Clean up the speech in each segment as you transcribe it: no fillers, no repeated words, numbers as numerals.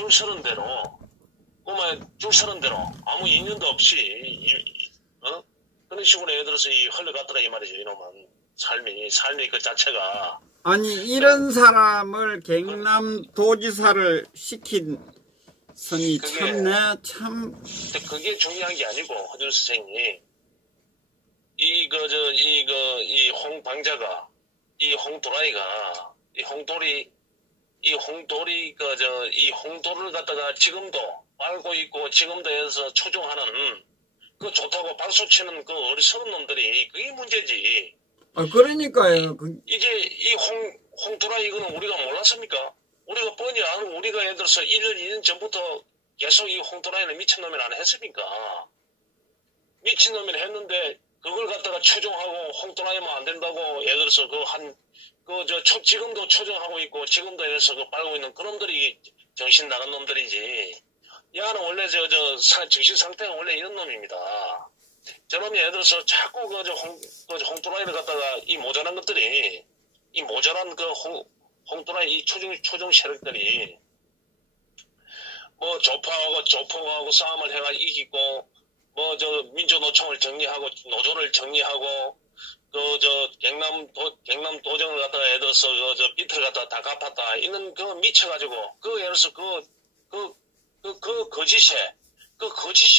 줄 서는 대로 줄 서는 대로 아무 인연도 없이 그런 식으로 예를 들어서 흘러갔더라 이 말이죠. 이놈은 삶이 그 자체가. 아니 이런 사람을 경남도지사를 시킨 선이 참네 참. 그게 중요한 게 아니고 허준 선생님 이 홍방자가 이 홍도라이가 이 홍돌이 이 홍도를 갖다가 지금도 빨고 있고 지금도 해서 초종하는 그 좋다고 박수치는 그 어리석은 놈들이 그게 문제지. 아 그러니까요. 이게 이 홍도라이 이거는 우리가 몰랐습니까? 우리가 뻔히 아는 우리가 예를 들어서 1년 2년 전부터 계속 이 홍도라이는 미친놈이라 안 했습니까? 미친놈이라 했는데 그걸 갖다가 추종하고 홍도라이면 안 된다고 예를 들어서 지금도 추종하고 있고 지금도 해서 빨고 있는 그놈들이 정신 나간 놈들이지. 야는 원래 정신 상태가 원래 이런 놈입니다. 저놈이 예를 들어서 자꾸 홍도라이를 갖다가 이 모자란 것들이 이 모자란 홍도라이 이 초종 세력들이 뭐 조폭하고 싸움을 해가 이기고 민주노총을 정리하고 노조를 정리하고 경남 도정을 갖다가 예를 들어서 비트를 갖다가 다 갚았다 이런 미쳐가지고 예를 들어서 거짓의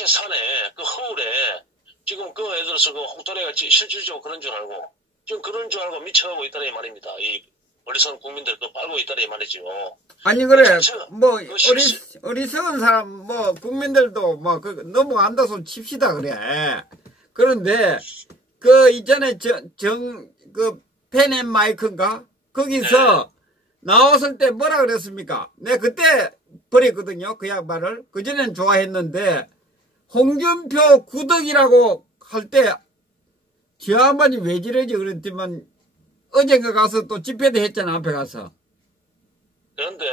산에 허울에 지금 예를 들어서 홍도라이가 실질적으로 그런 줄 알고 지금 그런 줄 알고 미쳐가고 있다는 이 말입니다. 이 어리석은 국민들 빨고 있다는 이 말이죠. 아니 그래 뭐 어리석은 사람 국민들도 넘어간다 손 칩시다 그래. 그런데 이전에 펜앤마이크인가 거기서 나왔을 때 뭐라 그랬습니까? 내가 그때 버렸거든요 그 양반을. 그전엔 좋아했는데 홍준표 구덕이라고 할 때 저 양반이 왜 저러지 그랬더만 어젠가 가서 또 집회도 했잖아 앞에 가서. 그런데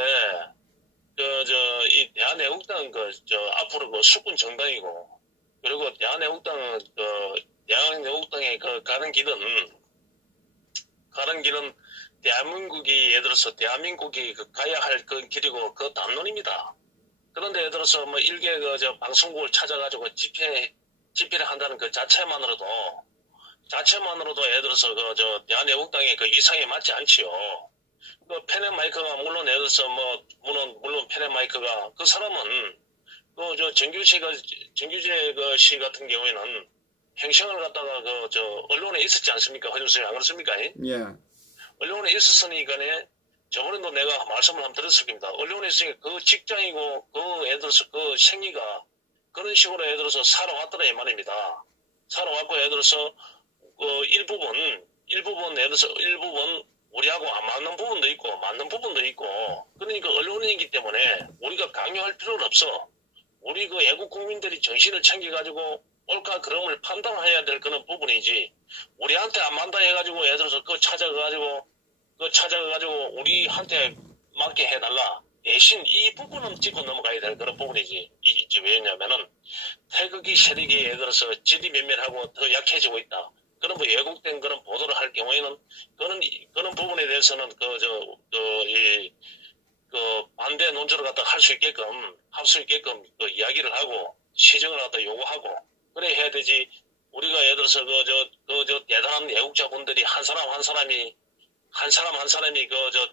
이 대한애국당 앞으로 수군 정당이고 그리고 대한애국당은 대한애국당의 가는 길은 대한민국이 예를 들어서 대한민국이 가야 할 길이고 담론입니다. 그런데 예를 들어서 일개 방송국을 찾아가지고 집회를 한다는 그 자체만으로도 예를 들어서 대한애국당의 이상에 맞지 않지요. 펜앤마이크가 물론 예를 들어서 물론 펜앤마이크가 그 사람은 정규재 씨 같은 경우에는 행성을 갖다가 언론에 있었지 않습니까? 허준 선생님 안 그렇습니까? 예. 언론에 있었으니까네 저번에도 내가 말씀을 한번 드렸을 겁니다. 언론에 있으니까 그 직장이고 예를 들어서 생리가 그런 식으로 예를 들어서 살아왔더라 이 말입니다. 살아왔고 예를 들어서 일부분 예를 들어서 일부분 우리하고 안 맞는 부분도 있고 맞는 부분도 있고 그러니까 언론이기 때문에 우리가 강요할 필요는 없어. 우리 애국 국민들이 정신을 챙겨가지고 옳까 그름을 판단해야 될 그런 부분이지 우리한테 안 맞다 해가지고 예를 들어서 찾아가가지고 우리한테 맞게 해달라. 대신 이 부분은 짚고 넘어가야 될 그런 부분이지. 왜냐면은 태극기 세력이 예를 들어서 질이 면밀하고 더 약해지고 있다. 그런 왜곡된 그런 보도를 할 경우에는 그런 부분에 대해서는 반대 논조를 갖다 할 수 있게끔 이야기를 하고 시정을 갖다 요구하고 그래 해야 되지. 우리가 예를 들어서 대단한 애국자분들이 한 사람 한 사람이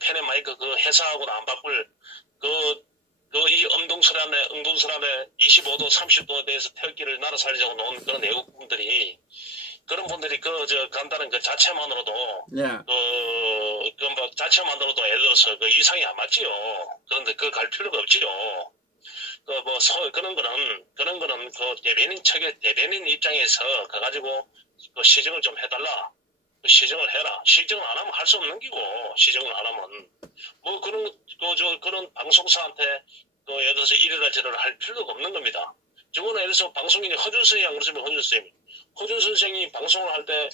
펜앤마이크 회사하고는 안 바꿀 이 응동설안에 25도 30도에 대해서 태극기를 날아 살리자고 놓은 그런 애국분들이 그런 분들이 간다는 자체만으로도 자체만으로도 예를 들어서 이상이 안 맞지요. 그런데 갈 필요가 없지요. 그런 거는 대변인 입장에서 가가지고 시정을 좀 해달라. 시정을 해라. 시정을 안 하면 할 수 없는 기고, 시정을 안 하면. 그런 방송사한테, 예를 들어서 이래라 저래라 할 필요가 없는 겁니다. 저거는 예를 들어서 방송인이 허준 선생님 안 그러시면 허준 선생님. 허준 선생님이 방송을 할 때,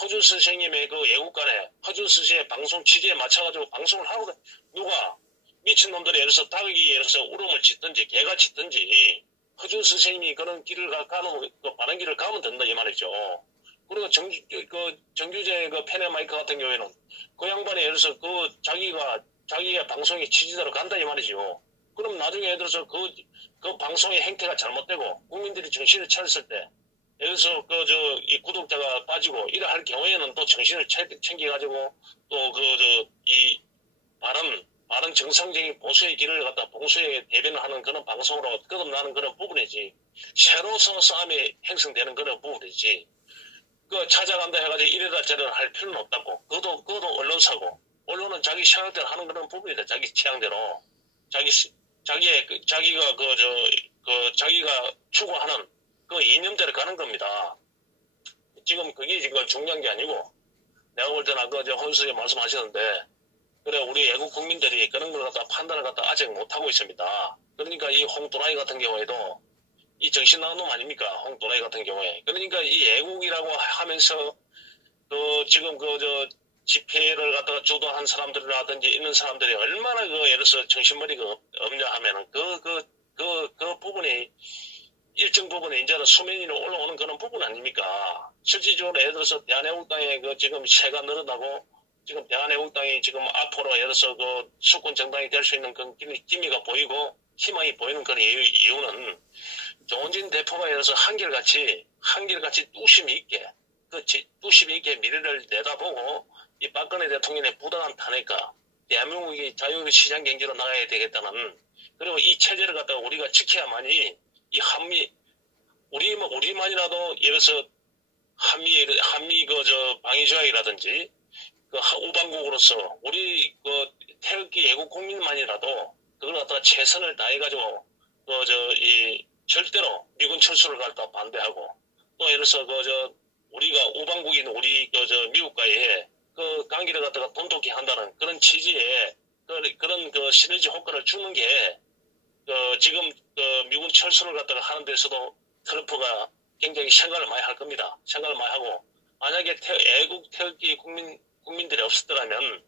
허준 선생님의 애국간에, 허준 선생님의 방송 취지에 맞춰가지고 방송을 하고, 누가, 미친놈들이 예를 들어서 닭이 예를 들어서 울음을 짓든지, 개가 짓든지, 허준 선생님이 그런 길을 바른 길을 가면 된다, 이 말이죠. 그리고 정규재 펜앤마이크 같은 경우에는 그 양반이 예를 들어서 자기가 방송의 취지대로 간다 이 말이죠. 그럼 나중에 예를 들어서 그 방송의 행태가 잘못되고 국민들이 정신을 차렸을 때 여기서 이 구독자가 빠지고 이래 할 경우에는 또 정신을 챙겨가지고 또 이 바른 정상적인 보수의 길을 갖다 봉수에 대변을 하는 그런 방송으로 거듭나는 그런 부분이지. 새로서 싸움이 형성되는 그런 부분이지. 찾아간다 해가지고 이래라 저래라 할 필요는 없다고. 그것도 언론사고. 언론은 자기 생각대로 하는 그런 부분이다. 자기 취향대로. 자기가 추구하는 그 이념대로 가는 겁니다. 지금 그게 지금 중요한 게 아니고, 내가 볼 때는 아까 헌수에 말씀하셨는데, 그래, 우리 애국 국민들이 그런 걸 갖다 판단을 갖다 아직 못하고 있습니다. 그러니까 이 홍도라이 같은 경우에도 이 정신 나간 놈 아닙니까? 홍도라이 같은 경우에. 그러니까 이 애국이라고 하면서, 지금 집회를 갖다가 주도한 사람들이라든지 있는 사람들이 얼마나 예를 들어서 정신머리가 없냐 하면은 그 부분이 일정 부분에 이제는 수면 위로 올라오는 그런 부분 아닙니까? 실질적으로 예를 들어서 대한애국당의 지금 세가 늘어나고 지금 대한애국당이 지금 앞으로 예를 들어서 수권 정당이 될 수 있는 그런 기미가 보이고 희망이 보이는 그런 이유는 조은진 대표가 예를 들어서 한결같이 뚝심이 있게 미래를 내다보고 이 박근혜 대통령의 부당한 탄핵과 대한민국이 자유시장 경제로 나가야 되겠다는 그리고 이 체제를 갖다가 우리가 지켜야만이 이 우리만이라도 예를 들어서 한미 방위조약이라든지 우방국으로서 우리 태극기 애국 국민만이라도 그걸 갖다가 최선을 다해가지고 절대로 미군 철수를 갖다 반대하고 또 예를 들어서 우리가 우방국인 우리 미국과의 관계를 갖다가 돈독히 한다는 그런 취지에 그런 시너지 효과를 주는 게 지금 미군 철수를 갖다가 하는 데서도 트럼프가 굉장히 생각을 많이 할 겁니다. 생각을 많이 하고 만약에 애국 태극기 국민들이 없었더라면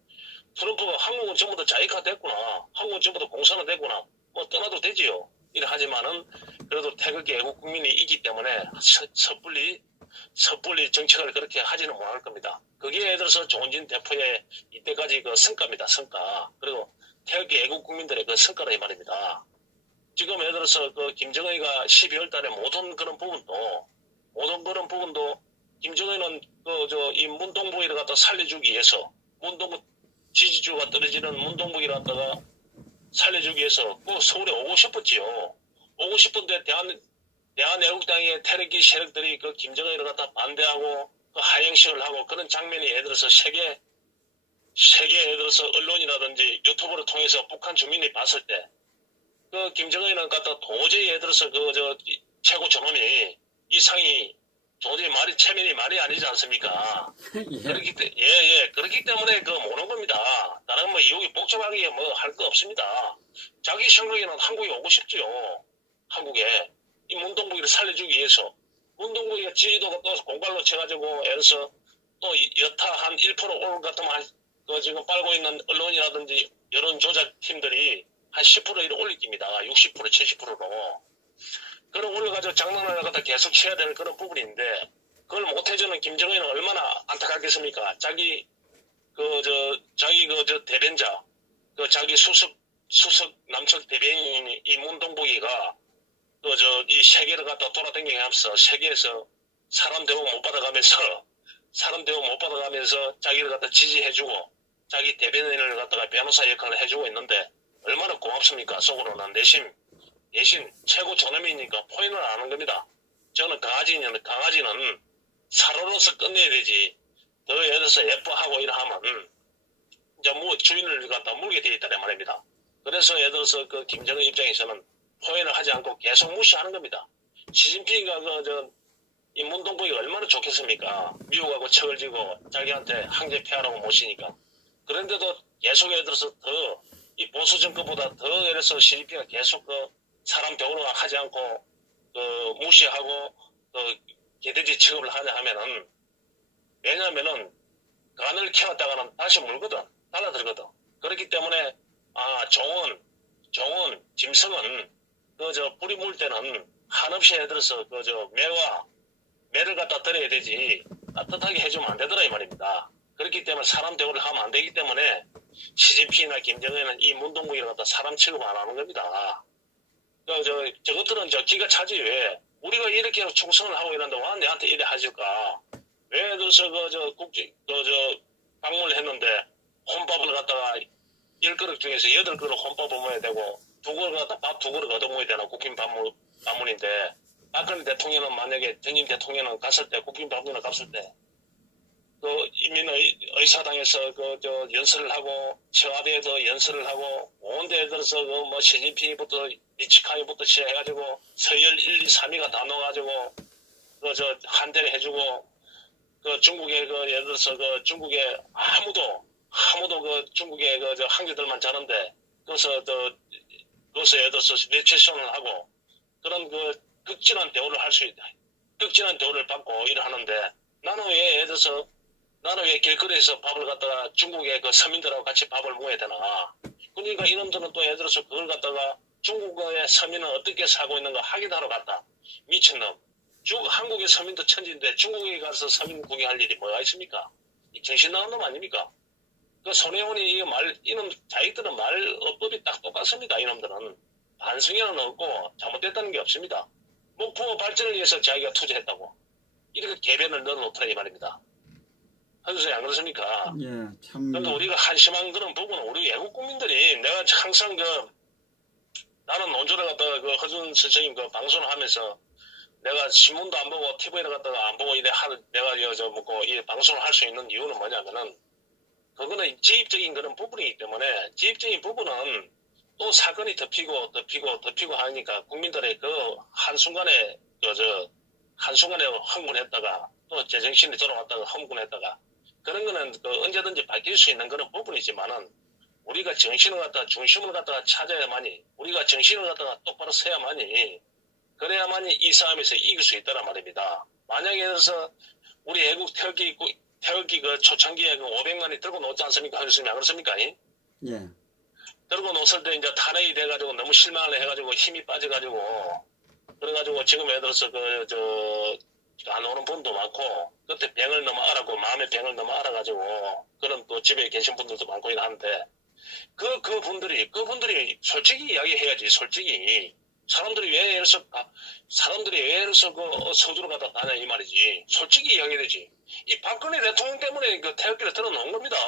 트럼프가 한국은 전부 다 자익화됐구나. 한국은 전부 다 공산화됐구나. 뭐 떠나도 되지요. 이래 하지만은 그래도 태극기 애국 국민이 있기 때문에 섣불리 정책을 그렇게 하지는 못할 겁니다. 그게 예를 들어서 조은진 대표의 이때까지 성과입니다. 성과. 그리고 태극기 애국 국민들의 성과라 이 말입니다. 지금 예를 들어서 김정은이가 12월 달에 모든 그런 부분도 김정은은 이 문동부위를 갖다 살려주기 위해서 문동부 지지주가 떨어지는 문동부위를 갖다가 살려주기 위해서 서울에 오고 싶었지요. 오고 싶은데 대한애국당의 태극기 세력들이 김정은이를 갖다 반대하고 하행식을 하고 그런 장면이 예를 들어서 세계 예를 들어서 언론이라든지 유튜브를 통해서 북한 주민이 봤을 때 김정은이는 갖다 도저히 예를 들어서 최고 저놈이 이상이 도저히 체면이 말이 아니지 않습니까? 예. 그렇기 때문에 모는 겁니다. 다른 이유기 복잡하게 할 거 없습니다. 자기 생각에는 한국에 오고 싶지요. 한국에 이 문동부기를 살려주기 위해서 문동부기가 지지도가 또 공갈로 쳐가지고 예를 들어서 또 여타 한 1% 오를 것 같으면 지금 빨고 있는 언론이라든지 여론 조작 팀들이 한 10% 이렇게 올리깁니다. 60% 70%로. 그걸 올려가지고 장난을 갖다 계속 쳐야 되는 그런 부분인데 그걸 못해주는 김정은은 얼마나 안타깝겠습니까? 자기 대변자 자기 수석 남측 대변인 이 문동복이가 이 세계를 갖다 돌아다니면서 세계에서 사람 대우 못 받아가면서 자기를 갖다 지지해주고 자기 대변인을 갖다가 변호사 역할을 해주고 있는데 얼마나 고맙습니까? 속으로는 내심 최고 존엄이니까 포인을 안 하는 겁니다. 저는 강아지는 사로로서 끝내야 되지. 더 예를 들어서 예뻐하고 이러하면 이제 주인을 갖다 물게 돼 있다는 말입니다. 그래서 예를 들어서 김정은 입장에서는 포인을 하지 않고 계속 무시하는 겁니다. 시진핑이가 이 문동복이 얼마나 좋겠습니까? 미국하고 척을 지고 자기한테 항제 폐하라고 모시니까. 그런데도 계속 예를 들어서 더 이 보수 정권보다 더 예를 들어서 시진핑이가 계속 사람 대우를 하지 않고 무시하고 개돼지 취급을 하냐 하면은 왜냐하면은 간을 키웠다가는 다시 물거든 달라들거든. 그렇기 때문에 정원 짐승은 뿌리 물 때는 한없이 예를 들어서 매를 갖다 드려야 되지 따뜻하게 해주면 안 되더라 이 말입니다. 그렇기 때문에 사람 대우를 하면 안 되기 때문에 시진핑이나 김정은은 이 문동국이를 갖다 사람 취급 안 하는 겁니다. 저것들은 기가 차지. 왜 우리가 이렇게 충성을 하고 이러는데 와 내한테 이래 하실까? 왜 그래서 방문을 했는데 혼밥을 갖다가 10그릇 중에서 8그릇 혼밥을 먹어야 되고 2그릇 갖다 밥 2그릇 얻어 먹어야 되나 국빈 방문인데 박근혜 대통령은 만약에 전임 대통령은 갔을 때 국빈 방문을 갔을 때 인민의사당에서 연설을 하고 청와대에서 연설을 하고 온 데에 들어서 뭐 시진핑부터 미치카이부터 시작해가지고 서열 1, 2, 3위가 다 넣어가지고 한대를 해주고 중국에 예를 들어서 중국에 아무도 중국에 한국들만 자는데 거기서 예를 들어서 레체션을 하고 그런 극진한 대우를 할 수 있다. 극진한 대우를 받고 일을 하는데 나는 왜 예를 들어서 나는 왜 길거리에서 밥을 갖다가 중국의 서민들하고 같이 밥을 먹어야 되나. 그러니까 이놈들은 또 예를 들어서 그걸 갖다가 중국의 서민은 어떻게 살고 있는가 확인하러 갔다. 미친놈. 한국의 서민도 천지인데 중국에 가서 서민 구경할 일이 뭐가 있습니까? 정신 나간 놈 아닙니까? 손혜원이 이놈 자기들은 말법이 딱 똑같습니다. 이놈들은. 반성에는 없고 잘못됐다는 게 없습니다. 목표 발전을 위해서 자기가 투자했다고. 이렇게 개변을 넣어놓더라 이 말입니다. 한수생 안 그렇습니까? 예, 참. 그런데 우리가 한심한 그런 부분은 우리 외국 국민들이 내가 항상 나는 논조를 갖다가 허준 선생님 방송을 하면서 내가 신문도 안 보고 TV를 갖다가 안 보고 내가 이 방송을 할 수 있는 이유는 뭐냐면은 그거는 지입적인 그런 부분이기 때문에 지입적인 부분은 또 사건이 덮이고 하니까 국민들의 한순간에 한순간에 흥분했다가 또 제정신이 돌아왔다가 흥분했다가 그런 거는 언제든지 바뀔 수 있는 그런 부분이지만은 우리가 중심을 갖다가 찾아야만이 우리가 정신을 갖다가 똑바로 서야만이 그래야만이 이 싸움에서 이길 수 있다란 말입니다. 만약에 그래서 우리 애국 태극기 초창기에 500만이 들고 놓지 않습니까? 하셨습니까? 그렇습니까? 예. 들고 놓을 때 이제 탄핵이 돼가지고 너무 실망을 해가지고 힘이 빠져가지고 그래가지고 지금 예를 들어서 안 오는 분도 많고 그때 병을 너무 알았고 마음의 병을 너무 알아가지고 그런 또 집에 계신 분들도 많고 이러는데 그분들이 솔직히 이야기해야지. 솔직히 사람들이 왜 이래서 서주로 가다 다냐 이 말이지. 솔직히 이야기해야지. 이 박근혜 대통령 때문에 태극기를 들어놓은 겁니다.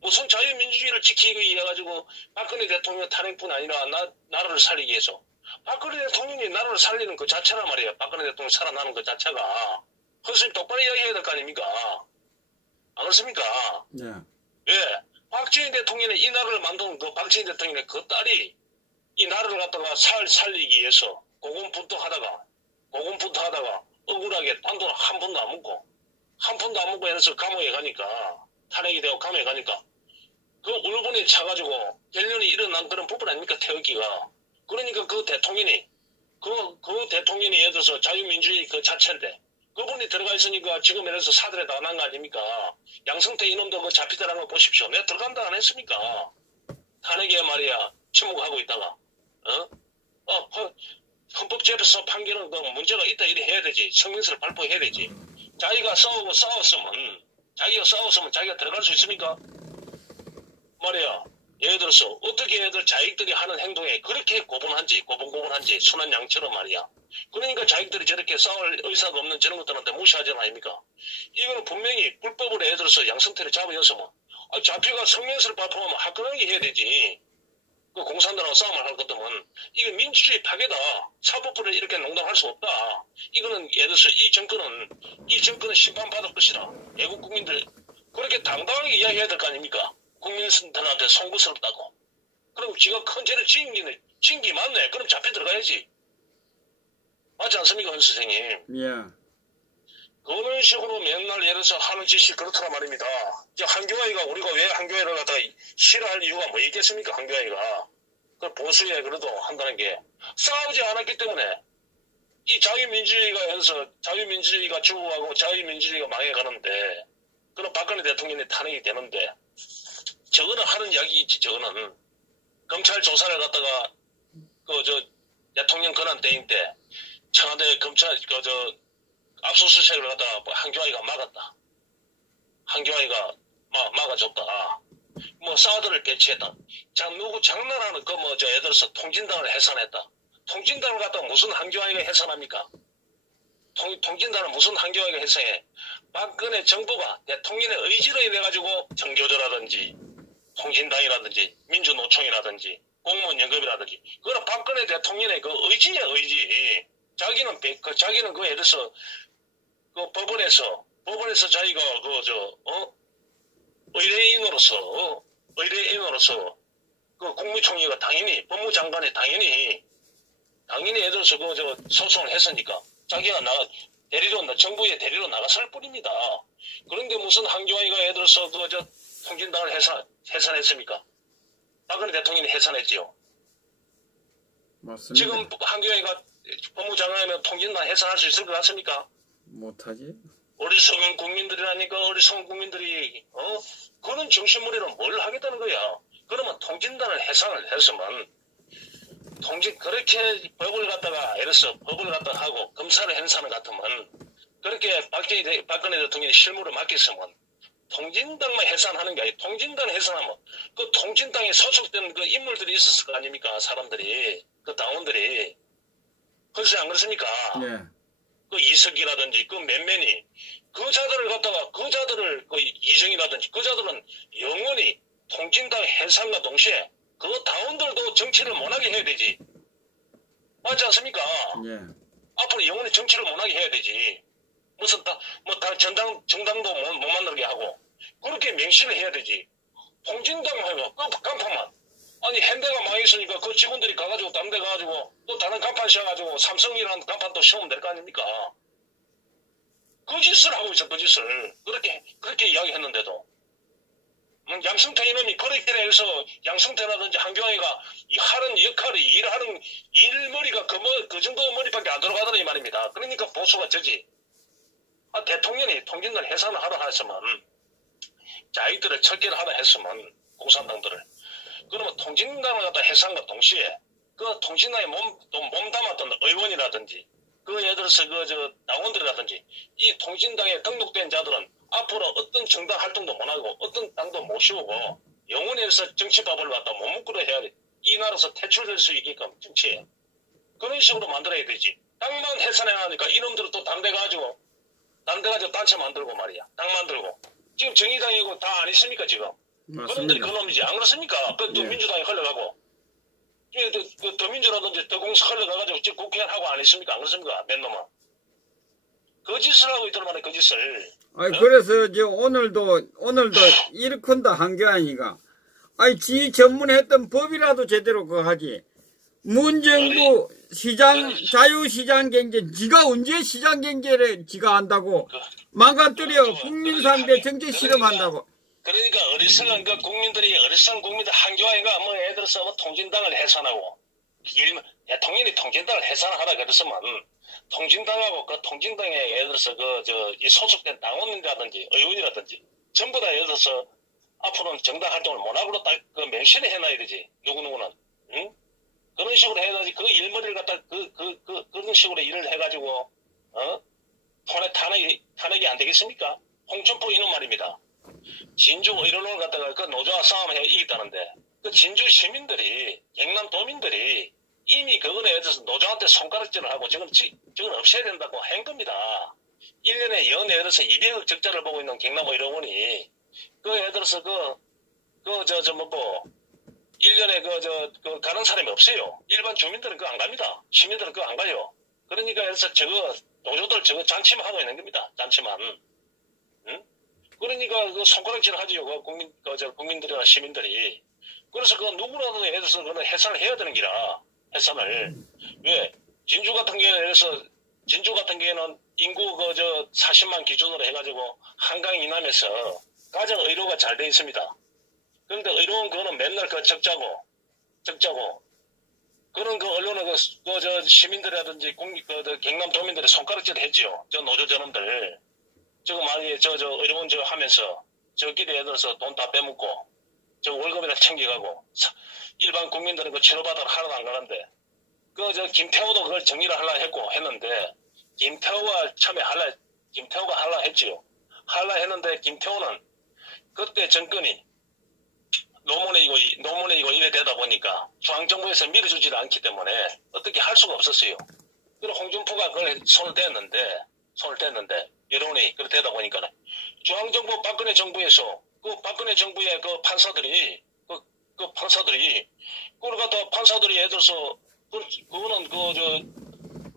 무슨 자유민주주의를 지키기 위해 가지고 박근혜 대통령 탄핵뿐 아니라 나라를 살리기 위해서 박근혜 대통령이 나라를 살리는 그 자체란 말이에요. 박근혜 대통령이 살아나는 그 자체가. 선생님 똑바로 이야기해야 될 거 아닙니까? 안 그렇습니까? 네. 왜? 박정희 대통령이 이 나라를 만든 박정희 대통령의 그 딸이 이 나라를 갖다가 살리기 위해서 고군분투하다가 억울하게 딴 돈 한 푼도 안 먹고 해서 감옥에 가니까 탄핵이 되고 감옥에 가니까 울분이 차가지고 결론이 일어난 그런 부분 아닙니까? 태극기가. 그러니까 그 대통령이 예를 들어서 자유민주주의 그 자체인데 그분이 들어가 있으니까 지금 예를 들어서 사들에 나간 거 아닙니까? 양승태 이놈도 잡히더라는 거 보십시오. 내가 들어간다 안 했습니까? 탄핵에 말이야 침묵하고 있다가 헌법재판소 판결은 문제가 있다 이래 해야 되지. 성명서를 발표해야 되지. 자기가 싸웠으면 자기가 들어갈 수 있습니까? 말이야. 예를 들어서 어떻게 애들 자기들이 하는 행동에 그렇게 고분한지 순한 양처럼 말이야. 그러니까 자기들이 저렇게 싸울 의사가 없는 저런 것들한테 무시하지 않습니까? 이거는 분명히 불법으로 예를 들어서 양승태를 잡아였으면 잡혀가 성명서를 발표하면 화끈하게 해야 되지. 그 공산당하고 싸움을 할 것들은 이게 민주주의 파괴다. 사법부를 이렇게 농담할 수 없다. 이거는 예를 들어서 이 정권은 심판받을 것이다. 애국 국민들 그렇게 당당하게 이야기해야 될 거 아닙니까? 국민들한테 송구스럽다고. 그럼 지가 큰 죄를 지은 게 맞네. 그럼 잡혀 들어가야지. 맞지 않습니까, 현 선생님? 예. 그런 식으로 맨날 예를 들어서 하는 짓이 그렇더라 말입니다. 이제 한교아이가 우리가 왜 한교아이를 갖다가 싫어할 이유가 뭐 있겠습니까, 한교아이가. 그 보수에 그래도 한다는 게 싸우지 않았기 때문에 이 자유민주주의가 죽어가고 자유민주주의가 망해가는데 그럼 박근혜 대통령이 탄핵이 되는데 저거는 하는 이야기지. 저거는 검찰 조사를 갖다가 대통령 권한 대행 때 청와대 검찰 압수수색을 갖다가 한교아이가 막았다. 한교아이가 막아줬다. 뭐 사드를 배치했다. 자, 누구 장난하는 예를 들어서 통진당을 해산했다. 통진당을 갖다가 무슨 한교안이가 해산합니까? 통진당을 무슨 한교안이가 해산해? 박근혜 정부가 대통령의 의지로 인해가지고 정교조라든지 통진당이라든지 민주노총이라든지 공무원연금이라든지 그거는 박근혜 대통령의 그 의지야, 의지. 자기는 그 예를 들어서 그 법원에서 자기가 의뢰인으로서 그 국무총리가 당연히 법무장관이 당연히 예를 들어서 소송을 했으니까 자기가 정부의 대리로 나갔을 뿐입니다. 그런데 무슨 한교안이가 예를 들어서 통진당을 해산했습니까? 박근혜 대통령이 해산했지요. 맞습니다. 지금 한교안이가 법무장관이면 통진당 해산할 수 있을 것 같습니까? 못하지. 어리석은 국민들이라니까. 어리석은 국민들이 그런 정신머리로 뭘 하겠다는 거야. 그러면 통진당을 해산을 했으면 그렇게 법을 갖다가 하고 검사를 행사하는 같으면 그렇게 박근혜 대통령이 실무를 맡겼으면 통진당만 해산하는 게 아니고 통진당 해산하면 그 통진당에 소속된 그 인물들이 있었을 거 아닙니까? 사람들이 그 당원들이 그렇지 안 그렇습니까? 네. 그 이석이라든지 그 몇몇이 그 자들을 그 이정이라든지 그 자들은 영원히 통진당 해산과 동시에 그 당원들도 정치를 못하게 해야 되지. 맞지 않습니까? 예. 앞으로 영원히 정치를 못하게 해야 되지. 무슨 정당도 못 만들게 하고 그렇게 맹신을 해야 되지. 통진당하고 간판만. 아니 현대가 망했으니까 그 직원들이 가가지고 다른 데 가가지고 또 다른 간판 씌워가지고 삼성이라는 간판 또 씌우면 될 거 아닙니까? 그 짓을 하고 있어. 그 짓을 그렇게 이야기했는데도 양승태 이놈이 그렇게 해서 양승태라든지 한교안이가 하는 역할이 일하는 일머리가 그 정도 머리밖에 안 들어가더니 이 말입니다. 그러니까 보수가 저지. 대통령이 통진당 해산을 하라 했으면 자기들을 철계를 하라 했으면 공산당들을 그러면 통진당을 갖다 해산과 동시에 그 통진당에 몸담았던 의원이라든지 그 예를 들어서 당원들이라든지 이 통진당에 등록된 자들은 앞으로 어떤 정당 활동도 못하고 어떤 당도 못 씌우고 영원히 해서 정치밥을 갖다 못 먹고 해야 돼. 이 나라에서 퇴출될 수 있게끔 정치에 그런 식으로 만들어야 되지. 당만 해산해가니까 이놈들은 또 당 데 가지고 단체 만들고 말이야. 당 만들고 지금 정의당이고 다 안 있습니까 지금? 그런들이 그놈이지 안 그렇습니까? 또 예. 민주당이 흘러가고 더민주라든지 더공사 흘러가가지고 지금 국회의원 하고 안 있습니까? 안 그렇습니까? 맨 놈아 그 짓을 하고 있더만 말이야. 그 짓을. 아니 그래서 이제 오늘도 일큰다 한교안이가 아니 지 전문했던 법이라도 제대로 그거 하지. 문정부 자유시장 경제 지가 언제 시장 경제를 지가 한다고 망가뜨려 국민 상대 정치 실험한다고. 그러니까 어리석은 국민들 한교안이가 예를 들어서 통진당을 해산하고 대통령이 통진당을 해산하라 그랬으면 통진당하고 그 통진당에 예를 들어서 이 소속된 당원이라든지 의원이라든지 전부 다 예를 들어서 앞으로는 정당 활동을 못하고 딱 그 맹신을 해놔야 되지. 누구는. 응? 그런 식으로 해야지. 그 일머리를 갖다 그런 식으로 일을 해가지고 탄핵이 안 되겠습니까? 홍준표 이놈 말입니다. 진주 의료론을 갖다가 그 노조와 싸움을 이겼다는데 그 진주 시민들이 경남 도민들이 이미 그거에 대해서 노조한테 손가락질을 하고 저건 없애야 된다고 한 겁니다. 1년에 연에 들어서 200억 적자를 보고 있는 경남 의료원이 예를 들어서 1년에 가는 사람이 없어요. 일반 주민들은 그거 안 갑니다. 시민들은 그거 안 가요. 그러니까 그래서 노조들 잔치만 하고 있는 겁니다. 잔치만. 응? 그러니까 손가락질 하지요. 국민들이나 시민들이. 그래서 누구라도 예를 들어서 그는 해산을 해야 되는 기라. 해산을. 왜? 진주 같은 경우에는 인구 40만 기준으로 해가지고 한강 이남에서 가장 의료가 잘 돼 있습니다. 그런데 의료원 그거는 맨날 적자고 그런 언론은 시민들이라든지 경남 도민들이 손가락질 했지요. 노조 저놈들. 만약에 의료원 하면서 저끼리 예를 들어서 돈 다 빼먹고 월급이나 챙겨가고 일반 국민들은 치료받으러 하나도 안 가는데 김태호도 그걸 정리를 했는데 김태호가 처음에 김태호가 하려 했지요. 하려 했는데 김태호는 그때 정권이 노무현이고 이래 되다 보니까 중앙정부에서 밀어주지를 않기 때문에 어떻게 할 수가 없었어요. 그리고 홍준표가 그걸 손을 댔는데 여론이 그렇게 되다 보니까 중앙정부 박근혜 정부에서 그 박근혜 정부의 그 판사들이 그걸 갖다 판사들이 예를 들어서 그거는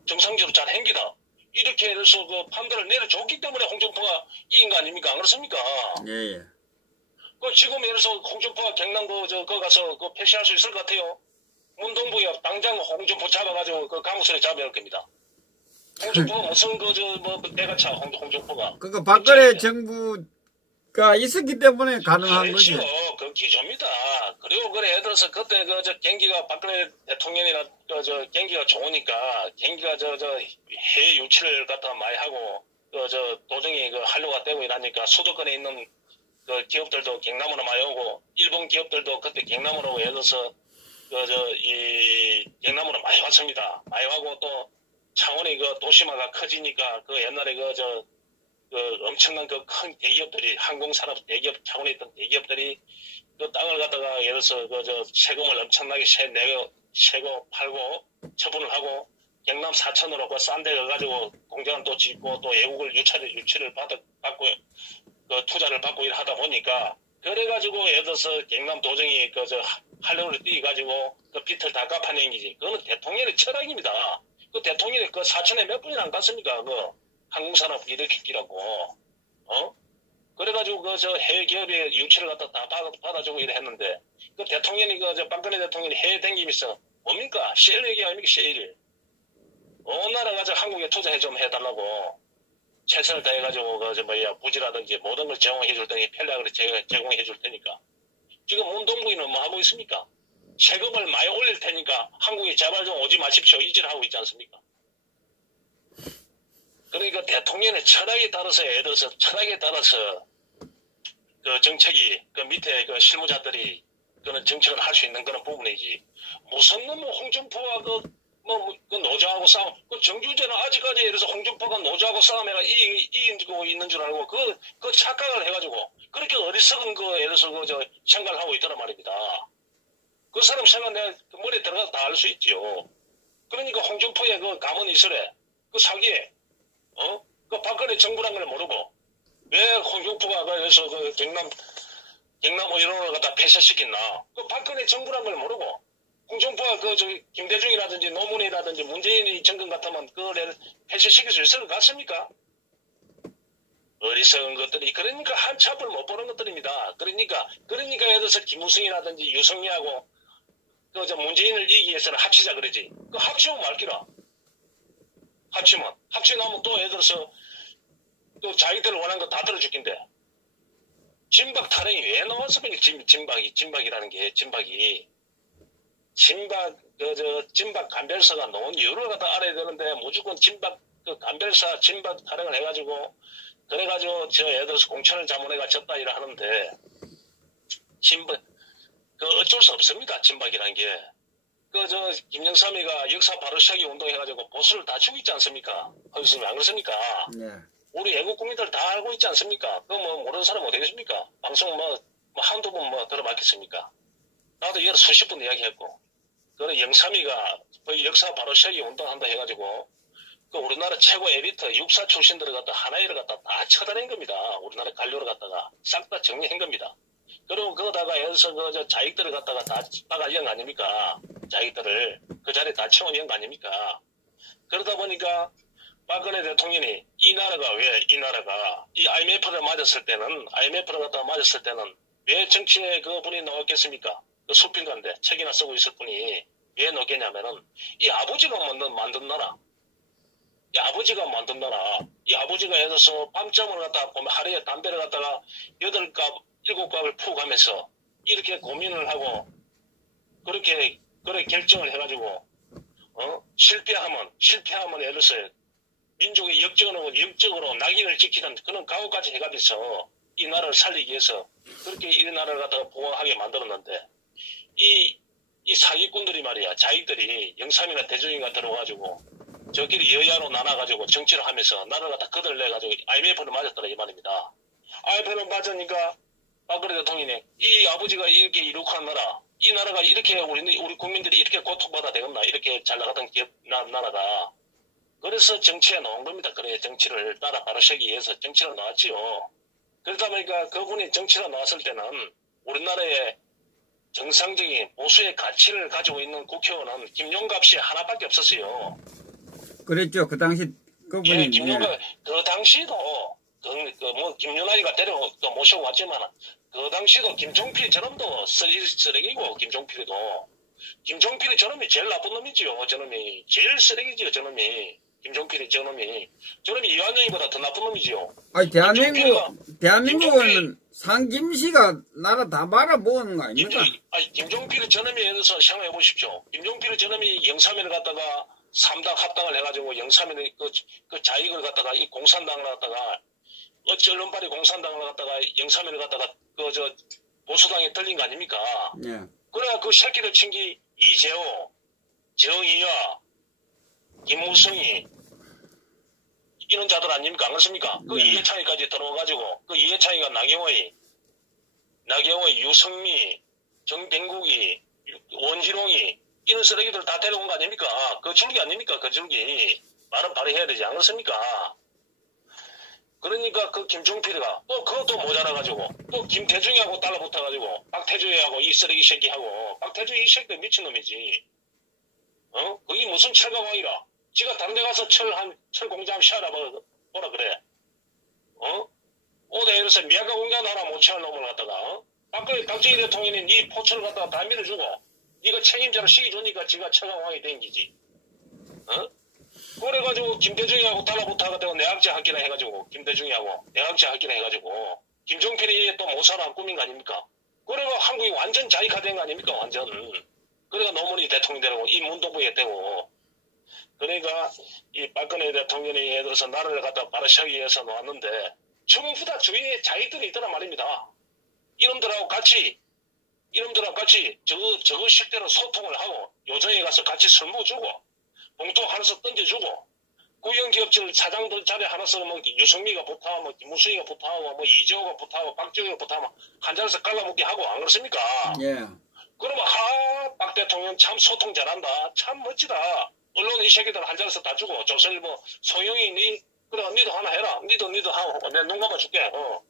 정상적으로 잘 행기다 이렇게 해서 그 판단을 내려줬기 때문에 홍준표가 이긴 거 아닙니까? 안 그렇습니까? 예. 지금 예를 들어서 홍준표가 경남 거 가서 패시할 수 있을 것 같아요. 문동부에 당장 홍준표 잡아가지고 감옥소에 잡아야 할 겁니다. 홍준표가 무슨 내가 차 홍준표가. 그거 박근혜 정부가 있었기 때문에 가능한 거지. 그렇죠. 그 기조입니다. 그리고 예를 들어서 그때 경기가 박근혜 대통령이나 경기가 좋으니까 경기가 해외 유치를 갖다가 많이 하고 도정이 한류가 되고 이러니까 수도권에 있는 기업들도 경남으로 많이 오고 일본 기업들도 그때 경남으로 오고 예를 들어서 이 경남으로 많이 왔습니다. 많이 와고 또 창원의 도시마가 커지니까 옛날에 엄청난 큰 대기업들이 항공산업 대기업 창원에 있던 대기업들이 땅을 갖다가 예를 들어서 세금을 엄청나게 세고 팔고 처분을 하고 경남 사천으로 싼 데 가가지고 공장을 또 짓고 또 외국을 유치를 받고 투자를 받고 하다 보니까 그래가지고 예를 들어서 경남 도정이 한류를 띄가지고 빚을 다 갚아낸 기지. 그거는 대통령의 철학입니다. 대통령이 사천에 몇 분이나 안 갔습니까? 항공산업 일으키기라고. 그래가지고 해외 기업의 유치를 갖다 다 받아주고 이래 했는데 대통령이 박근혜 대통령이 해외 댕기면서 뭡니까? 셰일 얘기 아닙니까? 셰일. 어느 나라 가서 한국에 투자해 좀 해달라고. 최선을 다해가지고 부지라든지 모든 걸 제공해 줄 테니 편리하게 제공해 줄 테니까 지금 문동부인은 뭐 하고 있습니까? 세금을 많이 올릴 테니까 한국에 제발 좀 오지 마십시오 이질 하고 있지 않습니까? 그러니까 대통령의 철학에 따라서 예를 들어서 철학에 따라서 정책이 밑에 실무자들이 그런 정책을 할 수 있는 그런 부분이지 무슨 홍준표와 노조하고 싸움, 정주제는 아직까지 예를 들어서 홍준표가 노조하고 싸움해가 이기고 있는 줄 알고, 착각을 해가지고, 그렇게 어리석은 예를 들어서 생각을 하고 있더란 말입니다. 그 사람 생각 내가 머리에 들어가서 다 알 수 있지요. 그러니까 홍준표의 가문 이설에, 사기에, 박근혜 정부란 걸 모르고, 왜 홍준표가 그래서 경남 이런 걸 갖다 폐쇄시켰나. 박근혜 정부란 걸 모르고, 홍준표가 김대중이라든지 노무현이라든지 문재인이 정권 같으면 그걸 폐쇄시킬 수 있을 것 같습니까? 어리석은 것들이 그러니까 한참을 못 보는 것들입니다. 그러니까 예를 들어서 김무성이라든지 유성리하고 문재인을 이기기 위해서는 합치자 그러지. 합치면 말기라. 합치면 또 예를 들어서 또 자기들 원하는 거 다 들어줄긴데 진박 타령이 왜 나왔습니까? 진박이라는 게 진박이. 진박 간별사가 나온 이유를 갖다 알아야 되는데, 무조건 간별사 진박 타령을 해가지고, 그래가지고, 예를 들어서 공천을 자문해가 졌다 이라 하는데, 어쩔 수 없습니다, 진박이라는 게. 김영삼이가 역사 바로 시작이 운동해가지고 보수를 다 죽이지 않습니까? 허수님, 안 그렇습니까? 네. 우리 애국 국민들 다 알고 있지 않습니까? 모르는 사람 어디 계십니까? 방송 한두 번 들어봤겠습니까? 나도 이걸 수십 번 이야기했고, 영삼이가 역사 바로 시작이 운동한다 해가지고, 우리나라 최고 에리트 육사 출신들을 갖다 하나이를 갖다 다 쳐다낸 겁니다. 우리나라 관료를 갖다가 싹 다 정리한 겁니다. 그리고 거기다가 여기서 자익들을 갖다가 다 박아연 거 아닙니까? 자익들을 그 자리에 다 채워낸 거 아닙니까? 그러다 보니까 박근혜 대통령이 이 IMF를 갖다가 맞았을 때는 왜 정치에 그분이 나왔겠습니까? 수필가인데 책이나 쓰고 있을 분이 왜 넣겠냐면은 이 아버지가 만든 나라. 이 아버지가 예를 들어서 밤잠을 갖다가 보면 하루에 담배를 갖다가 8갑, 7갑을 푹 하면서 이렇게 고민을 하고 그렇게 결정을 해가지고 실패하면 예를 들어서 민족의 역적으로 낙인을 지키는 그런 각오까지 해가면서 이 나라를 살리기 위해서 그렇게 이 나라를 갖다가 보호하게 만들었는데 이 사기꾼들이 말이야, 자기들이 영삼이나 대중이가 들어가지고 저끼리 여야로 나눠가지고 정치를 하면서 나라를 갖다 거들내가지고 IMF를 맞았더라 이 말입니다. IMF를 맞으니까 박근혜 대통령이 이 아버지가 이렇게 이룩한 나라, 이 나라가 이렇게 우리 국민들이 이렇게 고통받아 되겠나, 이렇게 잘 나가던 나라가. 그래서 정치에 나온 겁니다. 그래, 정치를 따라 바르시기 위해서 정치로 나왔지요. 그러다 보니까 그분이 정치로 나왔을 때는 우리나라의 정상적인 보수의 가치를 가지고 있는 국회의원은 김용갑 씨 하나밖에 없었어요. 그랬죠. 그 당시 그분이. 예, 김용갑, 그 당시도 김윤아이가 모시고 왔지만 그 당시도 김종필 저놈도 쓰레기고 김종필이도 김종필이 저놈이 제일 나쁜 놈이지요. 저놈이 제일 쓰레기지요. 저놈이 김종필이 저놈이 이완영이보다 더 나쁜 놈이지요. 아니 대한민국은 상김씨가 나라 다 말아먹는 거 아닙니까? 김종필이 저놈이 예를 들어서 생각해 보십시오. 김종필이 저놈이 영사면을 갖다가 3당 합당을 해가지고 영사면을 그 자익을 갖다가 이 공산당을 갖다가 언론발이 공산당을 갖다가 영사면을 갖다가 보수당에 들린 거 아닙니까? 예. 그래야 그 새끼들 친기 이재호, 정의화, 김무성이 이런 자들 아닙니까? 안 그렇습니까? 그 이해창이까지 들어와가지고 그 이해창이가 나경원이, 유성미, 정병국이, 원희룡이 이런 쓰레기들 다 데려온 거 아닙니까? 그 줄기 아닙니까? 그 줄기. 말은 바로 해야 되지 않겠습니까? 그러니까 그 김종필이가 또 그것도 모자라가지고 또 김태중이하고 달라붙어가지고 박태주하고 이 쓰레기 새끼하고 박태주 이 새끼도 미친놈이지. 그게 무슨 철강왕이라. 지가 다른 데 가서 철 공장 시하라 뭐라 그래. 오대에서 미아가 공장 하나 못 채울 놈을 갖다가 박정희 대통령이 네 포철을 갖다가 다 밀어주고 네가 책임자로 시켜주니까 지가 철강왕이 된 기지. 그래가지고 김대중이하고 달라붙어가지고 내학자 학기나 해가지고 김대중이하고 내학자 학기나 해가지고 김종필이 또 모사란 꿈인 거 아닙니까? 그래가 한국이 완전 자익화된 거 아닙니까? 완전. 그래가 노무현이 대통령 되고 이 문동부에 되고 그러니까 이 박근혜 대통령이 예를 들어서 나라를 갖다 바르시기 위해서 나왔는데 전부 다 주위에 자익들이 있더란 말입니다. 이놈들하고 같이 저거 식대로 소통을 하고 요정에 가서 같이 술 먹어주고 봉투 하나씩 던져주고 국영기업질 사장들 자리 하나씩 뭐 유성미가 붙어하고 뭐 김무성이가 붙어하고 뭐 이재호가 붙어하고 박정희가 붙어하고 한 자리에서 깔라먹게 하고 안 그렇습니까? 예. 그러면 박 대통령 참 소통 잘한다. 참 멋지다. 언론 이 새끼들 한 자리에서 다 주고 조선일 뭐 소영이 그래 니도 하나 해라. 니도 하고 내가 눈 감아줄게. 뭐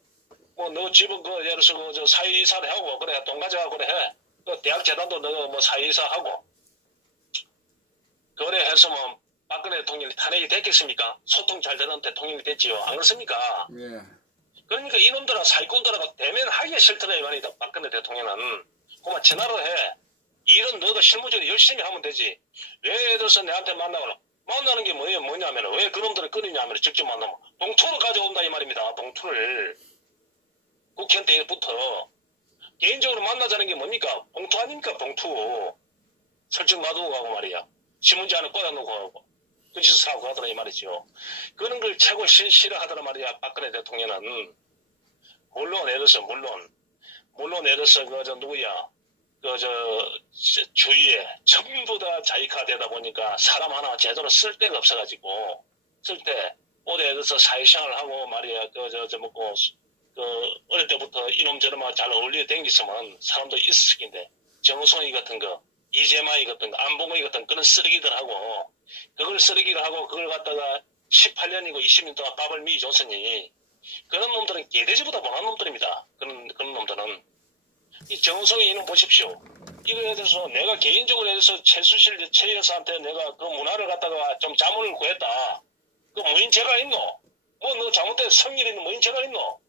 너 집은 예를 들어서 저 사회이사를 하고 그래 돈 가져가 그래 해. 그 대학 재단도 너 뭐 사회이사 하고 그래 해서 뭐 박근혜 대통령이 탄핵이 됐겠습니까? 소통 잘 되는 대통령이 됐지요. 안 그렇습니까? 예. 그러니까 이놈들아 사기꾼들하고 대면하기 싫더라 이 말이다. 박근혜 대통령은. 그만 전화로 해. 일은 너가 실무적으로 열심히 하면 되지. 왜 예를 들어서 내한테 만나는 게 뭐냐면 왜 그놈들을 끊이냐면 직접 만나면 봉투를 가져온다 이 말입니다. 봉투를. 국회의원 때부터 개인적으로 만나자는 게 뭡니까? 봉투 아닙니까? 봉투. 설정 놔두고 가고 말이야. 신문지 안에 꽂아놓고 가고 그 짓을 하고 하더라 이 말이죠. 그런 걸 최고 싫어하더라 말이야. 박근혜 대통령은. 물론 예를 들어서 예를 들어서 누구야 주위에 전부 다 자익화되다 보니까 사람 하나 제대로 쓸 데가 없어가지고 쓸 때 예를 들어서 사회생활을 하고 말이야 어릴 때부터 이놈 저놈하고 잘 어울려 댕겼으면 사람도 있을 텐데 정우성이 같은 거 이재마이 같은 거 안봉이 같은 그런 쓰레기들하고 그걸 쓰레기를 하고 그걸 갖다가 18년이고 20년 동안 밥을 미줘서니 그런 놈들은 개돼지보다 못한 놈들입니다. 그런 놈들은 이 정우성이 이놈 보십시오. 이거에 대해서 내가 개인적으로 해서 최수실 최 여사한테 내가 그 문화를 갖다가 좀 자문을 구했다. 그 무인죄가 있노? 뭐 너 잘못된 성일 있는 무인죄가 있노?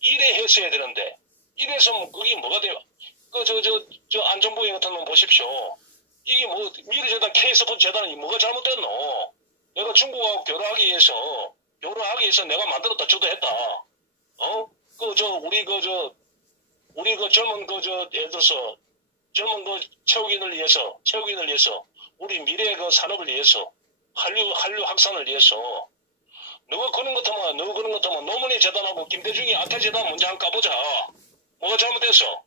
이래 했어야 되는데 이래서 뭐 그게 뭐가 돼요? 저 안전부에 같은 놈 보십시오. 이게 뭐 미래재단 K스포츠 재단이 뭐가 잘못됐노? 내가 중국하고 교류하기 위해서 내가 만들었다 주도했다. 우리 젊은 예를 들어서 젊은 체육인을 위해서 우리 미래의 산업을 위해서 한류 확산을 위해서 너가 그런 것 하면 노무현이 재단하고 김대중이 아태 재단 먼저 한번 까보자. 뭐가 잘못됐어?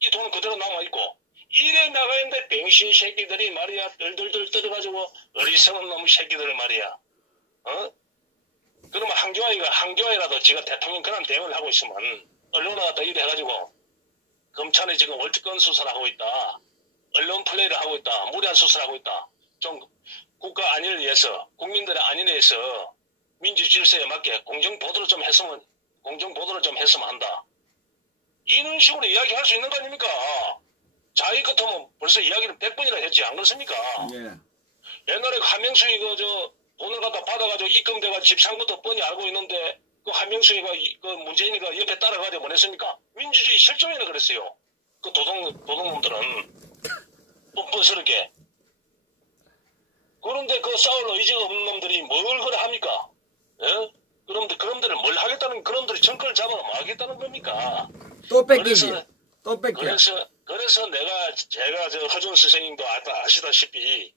이 돈은 그대로 남아있고 이래 나가는데 병신 새끼들이 말이야 덜덜덜 떨어가지고 어리석은 놈 새끼들 말이야. 그러면 한교아이라도 지가 대통령 그런 대응을 하고 있으면 언론화가 더 이래가지고 검찰이 지금 월특권 수사를 하고 있다. 언론 플레이를 하고 있다. 무리한 수사를 하고 있다. 좀 국가 안위를 위해서, 국민들의 안위를 위해서 민주 질서에 맞게 공정보도를 좀 했으면 한다. 이런 식으로 이야기할 수 있는 거 아닙니까? 자기 같으면 벌써 이야기를 100번이나 했지, 안 그렇습니까? 예. 옛날에 한명수이 돈을 갖다 받아가지고 입금돼가 집 산 것도 뻔히 알고 있는데, 그 한명수이가, 그 문재인이가 옆에 따라가지고 뭐랬습니까? 민주주의 실종이라 그랬어요. 그 도둑놈들은. 뻔뻔스럽게. 그런데 그 싸울 의지가 없는 놈들이 뭘 그래 합니까? 예? 그놈들을 뭘 하겠다는, 그놈들이 정권을 잡아서 뭐 하겠다는 겁니까? 또 뺏기지. 또 뺏겨. 그래서 제가 허준 선생님도 아시다시피,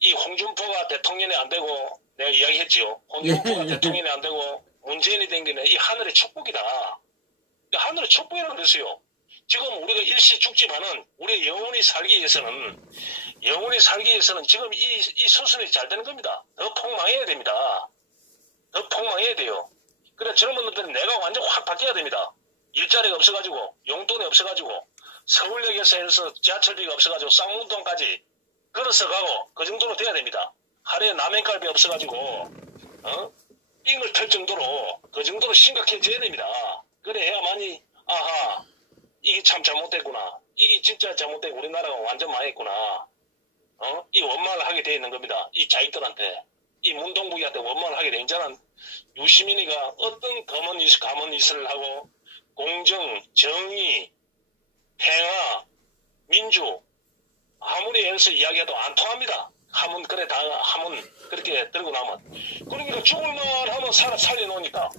이 홍준표가 대통령이 안 되고, 내가 이야기했지요. 홍준표가 대통령이 안 되고, 문재인이 된 게 이 하늘의 축복이다. 하늘의 축복이라고 그랬어요. 지금 우리가 일시 죽지만은, 우리 영원히 살기 위해서는 지금 이 수순이 잘 되는 겁니다. 더 폭망해야 됩니다. 더 폭망해야 돼요. 그래, 젊은들은 내가 완전 확 바뀌어야 됩니다. 일자리가 없어가지고, 용돈이 없어가지고, 서울역에서 해서 지하철비가 없어가지고, 쌍문동까지 걸어서 가고, 그 정도로 돼야 됩니다. 하루에 라면값이 없어가지고, 삥을 털 정도로, 그 정도로 심각해져야 됩니다. 그래 해야만이, 아하, 이게 참 잘못됐구나. 이게 진짜 잘못되고 우리나라가 완전 망했구나. 이 원망을 하게 돼 있는 겁니다. 이 자익들한테. 이 문동국이한테 원망을 하게 돼. 이제는 유시민이가 어떤 가문 이슬을 하고, 공정, 정의, 평화, 민주, 아무리 애써 이야기해도 안 통합니다. 하면 그렇게 들고 나면. 그러니까 죽을만 하면 살려놓으니까.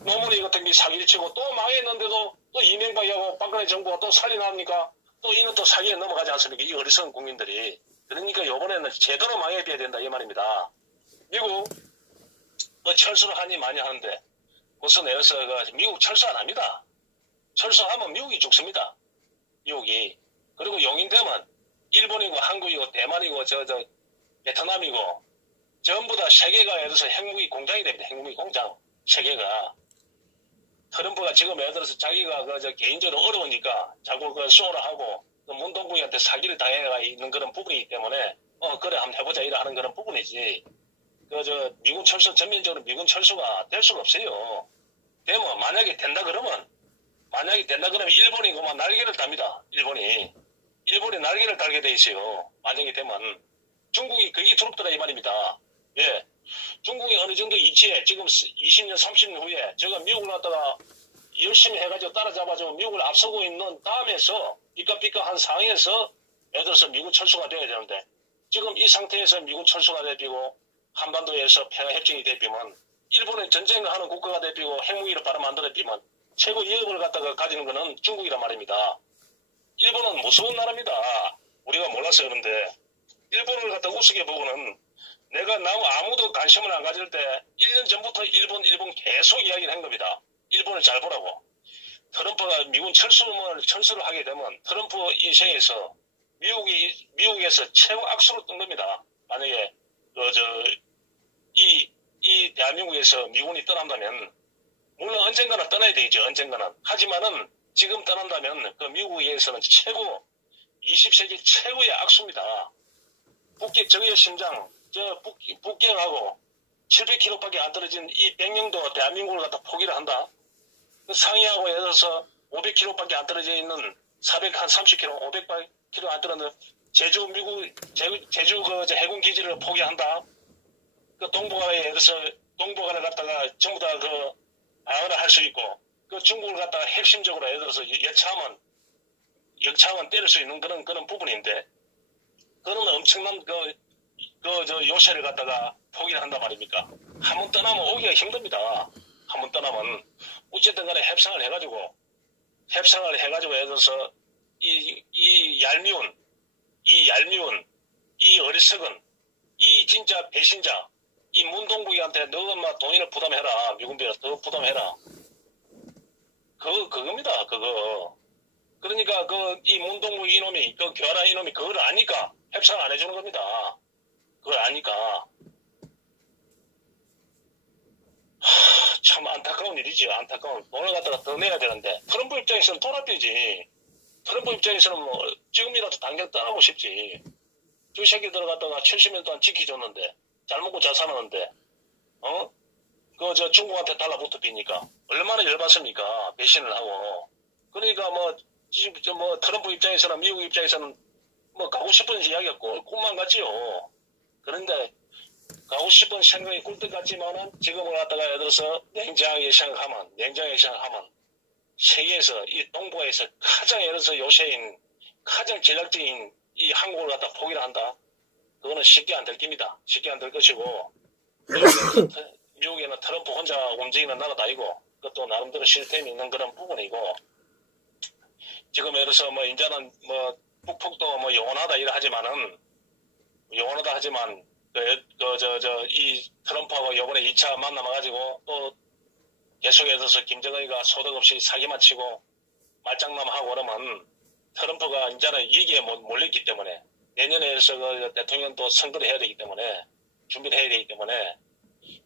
노무리 같은 게 사기를 치고 또 망했는데도 또 이명박이하고 박근혜 정부가 또 살려나옵니까? 또 이는 또 사기에 넘어가지 않습니까? 이 어리석은 국민들이. 그러니까 이번에는 제대로 망해야 된다 이 말입니다. 미국 철수를 하니 많이 하는데 고스 내려서가 미국 철수 안 합니다. 철수하면 미국이 죽습니다. 미국이. 그리고 용인되면 일본이고 한국이고 대만이고 베트남이고 전부 다 세계가 예를 들어서 핵무기 공장이 됩니다. 핵무기 공장. 세계가. 트럼프가 지금 예를 들어서 자기가 개인적으로 어려우니까 자꾸 쏘라 하고 문동국이한테 사기를 당해 있는 그런 부분이기 때문에 그래 한번 해보자 이라 하는 그런 부분이지. 미군 철수 전면적으로 미군 철수가 될 수가 없어요. 되면 만약에 된다 그러면 일본이 그만 날개를 답니다. 일본이 날개를 달게 돼 있어요. 만약에 되면 중국이 거기 들어오더라 이 말입니다. 예. 중국이 어느 정도 이치에 지금 20년 30년 후에 제가 미국을 갖다가 열심히 해가지고 따라잡아서 미국을 앞서고 있는 다음에서 삐까삐까한 상황에서 예를 들어서 미군 철수가 돼야 되는데 지금 이 상태에서 미군 철수가 되고 한반도에서 평화협정이 되면 일본의 전쟁을 하는 국가가 되고 핵무기를 바로 만들어 되면 최고 위협을 갖다가 가지는 것은 중국이란 말입니다. 일본은 무서운 나라입니다. 우리가 몰라서 그런데 일본을 갖다 우습게 보고는 내가 아무도 관심을 안 가질 때 1년 전부터 일본 계속 이야기를 한 겁니다. 일본을 잘 보라고. 트럼프가 미군 철수를 하게 되면 트럼프 인생에서 미국에서 최고 악수로 뜬 겁니다. 만약에 이 대한민국에서 미군이 떠난다면 물론 언젠가는 떠나야 되겠죠. 언젠가는. 하지만은 지금 떠난다면 그 미국에서는 20세기 최고의 악수입니다. 북극 정의의 심장 북경하고 700km밖에 안 떨어진 이 백령도 대한민국을 갖다 포기를 한다. 그 상해하고 예를 들어서 500km밖에 안 떨어져 있는 430km, 500km 안 떨어지는 제주 해군 기지를 포기한다. 그 동북아에 예를 들어서 동북아를 갖다가 전부 다 방어를 할 수 있고 그 중국을 갖다가 핵심적으로 예를 들어서 역차하면 때릴 수 있는 그런 부분인데 그런 엄청난 요새를 갖다가 포기를 한단 말입니까? 한번 떠나면 오기가 힘듭니다. 한번 떠나면 어쨌든 간에 협상을 해가지고 예를 들어서 이 얄미운 이 어리석은 이 진짜 배신자 이 문동국이한테 너가 막 돈을 부담해라. 미군비가 더 부담해라. 그겁니다. 그거. 그러니까 이 문동국 이놈이 교활한 이놈이 그걸 아니까 협상을 안 해주는 겁니다. 그걸 아니까. 참 안타까운 안타까운 일이지. 안타까운. 돈을 갖다가 더 내야 되는데 트럼프 입장에서는 돈 아끼지. 트럼프 입장에서는 뭐 지금이라도 당장 떠나고 싶지. 주식에 들어갔다가 70년 동안 지켜줬는데 잘 먹고 잘 사는데 중국한테 달라붙어 비니까 얼마나 열받습니까? 배신을 하고. 그러니까 트럼프 입장에서는 미국 입장에서는 가고 싶은 이야기가 꿈만 같지요. 그런데 가고 싶은 생각이 꿀떡 같지만은 지금을 갖다가 예를 들어서 냉정하게 생각하면 세계에서 이 동북아에서 가장 예를 들어서 요새인 가장 전략적인 이 한국을 갖다 포기를 한다. 그거는 쉽게 안 될 겁니다. 쉽게 안 될 것이고 미국에는 트럼프 혼자 움직이는 나라도 아니고 그것도 나름대로 시스템이 있는 그런 부분이고 지금 예를 들어서 이제는 북폭도 영원하다 하지만 이 트럼프하고 요번에 2차 만나가지고 또 계속해서 김정은이가 소득 없이 사기만 치고 말장난하고 그러면 트럼프가 이제는 위기에 몰렸기 때문에 내년에 해서 대통령 또 선거를 해야 되기 때문에 준비를 해야 되기 때문에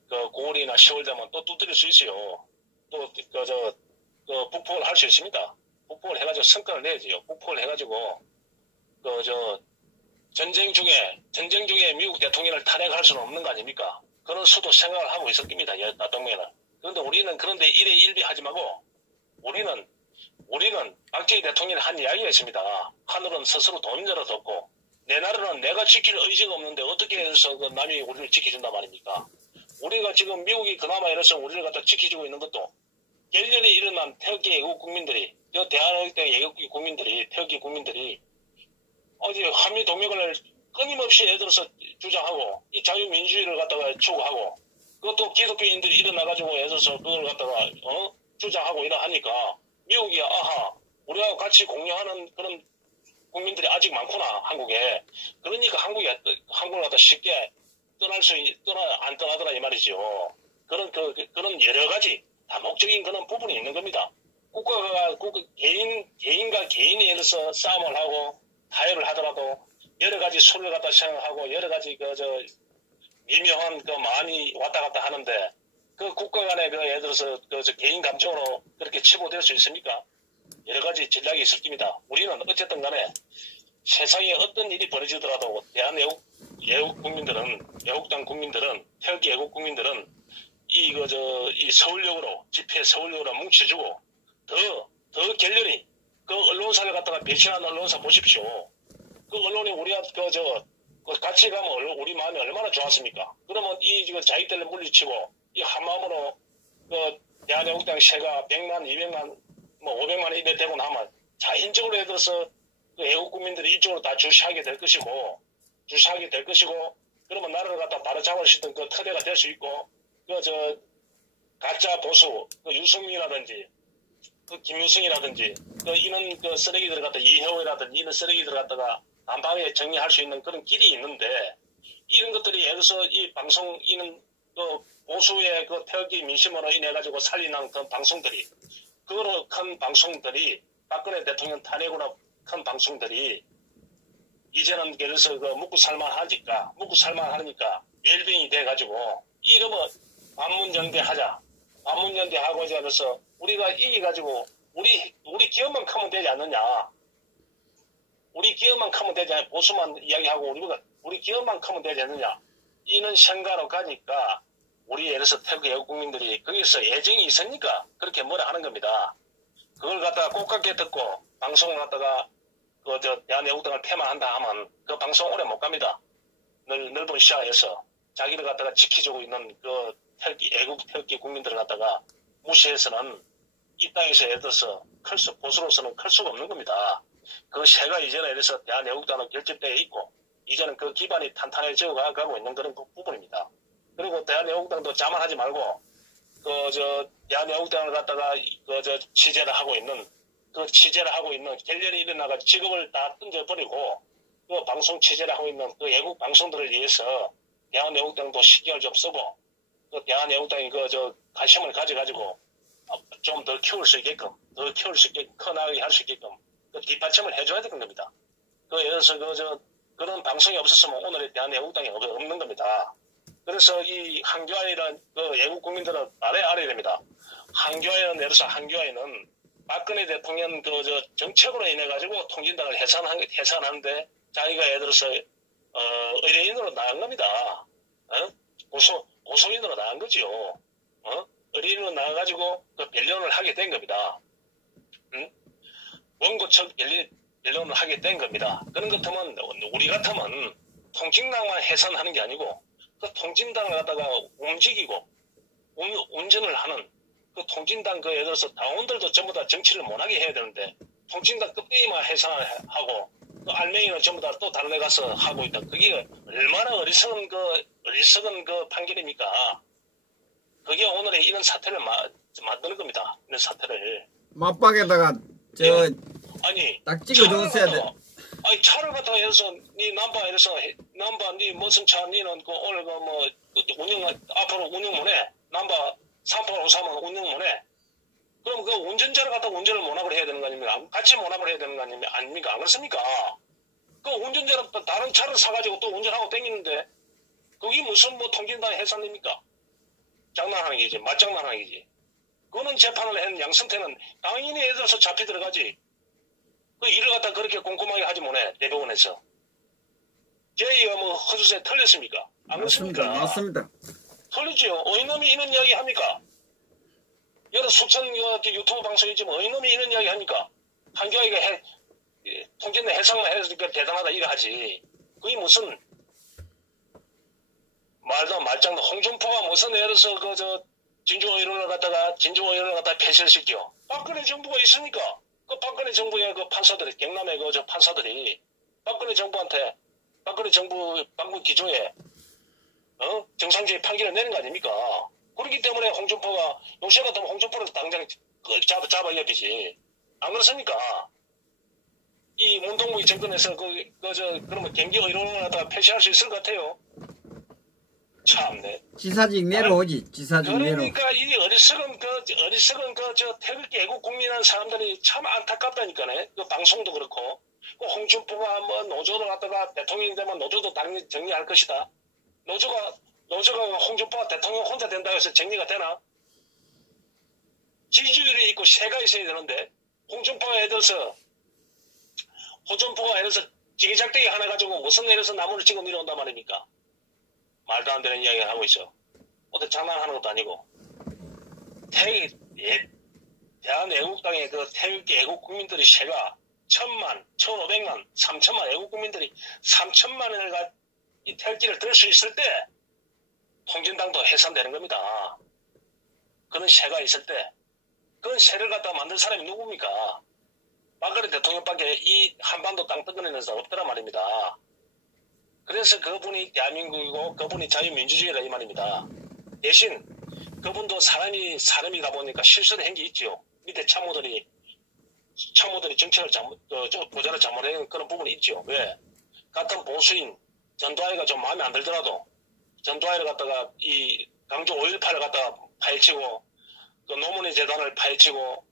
9월이나 10월 되면 또 두드릴 수 있어요. 또 북폭을 할 수 있습니다. 북폭을 해가지고 성과를 내야지요. 북폭을 해가지고 전쟁 중에 미국 대통령을 탄핵할 수는 없는 거 아닙니까? 그런 수도 생각을 하고 있을 겁니다. 대통령은. 그런데 우리는 그런데 일에 일비하지 말고 우리는 박정희 대통령이 한 이야기가 있습니다. 하늘은 스스로 돈 열어뒀고 내 나라는 내가 지킬 의지가 없는데 어떻게 해서 남이 우리를 지켜준단 말입니까? 우리가 지금 미국이 그나마 이래서 우리를 갖다 지켜주고 있는 것도 결렬이 일어난 태극기 애국 국민들이 대한민국 애국 국민들이 태극기 국민들이 어제 한미 동맹을 끊임없이 예를 들어서 주장하고 이 자유민주주의를 갖다가 추구하고 그것도 기독교인들이 일어나가지고 예를 들어서 그걸 갖다가 주장하고 이러하니까 미국이 우리하고 같이 공유하는 그런 국민들이 아직 많구나 한국에. 그러니까 한국을 갖다 쉽게 안 떠나더라 이 말이죠. 그런 여러 가지 다목적인 그런 부분이 있는 겁니다. 국가가 개인과 개인이 예를 들어서 싸움을 하고 타협을 하더라도 여러 가지 수를 갖다 생각하고 여러 가지 미묘한 마음이 왔다 갔다 하는데 국가 간에 예를 들어서 개인 감정으로 그렇게 치부될 수 있습니까? 여러 가지 전략이 있을 겁니다. 우리는 어쨌든 간에 세상에 어떤 일이 벌어지더라도 애국 국민들은 애국당 국민들은 태극기 애국 국민들은 이 서울역으로 집회 서울역으로 뭉쳐주고 더 결렬히 언론사를 갖다가 배신하는 언론사 보십시오. 언론이 같이 가면 우리 마음이 얼마나 좋았습니까? 그러면 자익들을 물리치고 이 한마음으로 대한애국당 세가 100만, 200만, 500만 입에 되고 나면 자인적으로 예를 들어서 애국 국민들이 이쪽으로 다 주시하게 될 것이고 그러면 나라를 갖다 바로잡을 수 있는 터대가 될 수 있고 가짜 보수 유승민이라든지 김유승이라든지 이런 쓰레기들을 갖다 이혜호라든지 이런 쓰레기들을 갖다가 단방에 정리할 수 있는 그런 길이 있는데 이런 것들이 예를 들어서 이 방송 이런 보수의 태극기 민심으로 인해 가지고 살리는 방송들이 그거로 큰 방송들이 박근혜 대통령 탄핵으로 큰 방송들이 이제는 예를 들어서 묵고 살만하니까 웰빙이 돼가지고 이러면 반문연대하고 이제 그래서 우리가 이겨가지고 우리 기업만 크면 되지 않느냐. 우리 기업만 크면 되지 않냐. 보수만 이야기하고 우리 기업만 크면 되지 않느냐. 이런 생각으로 가니까 우리 예를 들어서 태극 애국 국민들이 거기서 애정이 있으니까 그렇게 뭐라 하는 겁니다. 그걸 갖다가 꼭 듣고 방송을 갖다가 대한애국당을 폐만한다 하면 그 방송 오래 못 갑니다. 넓은 시야에서 자기를 갖다가 지켜주고 있는 태극기 국민들을 갖다가 무시해서는 이 땅에서 예를 들어서 보수로서는 클 수가 없는 겁니다. 그 새가 이제는 예를 들어서 대한애국당은 결집되어 있고 이제는 그 기반이 탄탄해져 가고 있는 그런 부분입니다. 그리고 대한애국당도 자만하지 말고 대한애국당을 갖다가 취재를 하고 있는 결렬이 일어나가 직업을 다 던져버리고 방송 취재를 하고 있는 애국 방송들을 위해서 대한애국당도 신경을 좀 쓰고 대한애국당이 관심을 가져가지고 좀 더 키울 수 있게끔 커나가게 할 수 있게끔 뒷받침을 해줘야 되는 겁니다. 예를 들어서 그런 방송이 없었으면 오늘의 대한애국당이 없는 겁니다. 그래서 이 한교안이라는 애국 국민들은 알아야 됩니다. 한교안은 예를 들어서 한교안은 박근혜 대통령 정책으로 인해 가지고 통진당을 해산하는데 자기가 예를 들어서 의뢰인으로 나간 겁니다. 고소인으로 나간 거지요. 의뢰인으로 나가가지고 그 변론을 하게 된 겁니다. 원고 측 변론을 하게 된 겁니다. 그런 것 같으면 우리 같으면 통진당만 해산하는 게 아니고 그 통진당을 갖다가 움직이고 운전을 하는 그 통진당 예를 들어서 당원들도 전부 다 정치를 못하게 해야 되는데 통진당 끝까지만 해산하고 그 알맹이는 전부 다 또 다른 데 가서 하고 있다. 그게 얼마나 어리석은 그 판결입니까? 그게 오늘의 이런 사태를 만드는 겁니다. 이런 사태를. 맞박에다가 아니 딱 찍어줬어야 돼. 아니 차를 갖다가 해서 니 남바 니 무슨 차 니는 그 오늘 앞으로 운영 못해. 남바 3853은 운영 못해. 그럼 그 운전자를 갖다가 운전을 모납을 해야 되는 거 아닙니까? 같이 모납을 해야 되는 거 아닙니까? 안 그렇습니까? 그 운전자는 다른 차를 사가지고 또 운전하고 댕기는데 그게 무슨 통진당 해산입니까? 장난하는 게지. 맞장난하는 게지. 그거는 재판을 한 양승태는 당연히 예를 들어서 잡혀 들어가지. 그 일을 갖다 그렇게 꼼꼼하게 하지 못해. 대법원에서. 제이가 허주세 틀렸습니까? 안 그렇습니까? 맞습니다. 틀리지요. 어이놈이 이런 이야기 합니까? 여러 수천 유튜브 방송이지만 어이놈이 이런 이야기 합니까? 한교안이가 통진당 해상만 해서 대단하다 이래 하지. 그게 무슨 말장난 홍준표가 무슨 예를 들어서 진주의원을 갖다가 폐쇄시켜. 박근혜 정부가 있으니까 그 박근혜 정부의 그 판사들이 경남의 판사들이 박근혜 정부 방금 기조에 정상적인 판결을 내는 거 아닙니까? 그렇기 때문에 홍준표가 요새 같으면 홍준표를 당장 잡아야 되지. 안 그렇습니까? 이 문동부의 정권에서 그러면 경기 의료원을 갖다가 폐쇄할 수 있을 것 같아요. 참네. 지사직 내려오지. 지사직 내려. 그러니까 이 어리석은 태극기 애국 국민한 사람들이 참 안타깝다니까네. 그 방송도 그렇고. 그 홍준표가 노조를 갖다가 대통령이 되면 노조도 당연히 정리할 것이다. 노조가 홍준표가 대통령 혼자 된다고 해서 정리가 되나? 지지율이 있고 세가 있어야 되는데 홍준표가 예를 들어서 지게작대기 하나 가지고 무슨 예를 들어서 나무를 찍어 내려온단 말입니까? 말도 안 되는 이야기를 하고 있어. 어떻게 장난하는 것도 아니고. 대한애국당의 그 태극기 애국 국민들이 세가 1000만, 1500만, 3000만 애국 국민들이 3000만을 이 태극기를 들 수 있을 때 통진당도 해산되는 겁니다. 그런 세가 있을 때 그런 세를 갖다 만들 사람이 누굽니까? 박근혜 대통령밖에 이 한반도 땅 뜯어내는 사람 없더란 말입니다. 그래서 그분이 대한민국이고 그분이 자유민주주의라 이 말입니다. 대신 그분도 사람이다 보니까 실수를 한 게 있죠. 밑에 참모들이 정책을 보좌를 잘못하는 그런 부분이 있죠. 왜? 같은 보수인 전두환이가 좀 마음에 안 들더라도 전두환이를 갖다가 이 강조 5.18을 갖다가 파헤치고 그 노무현의 재단을 파헤치고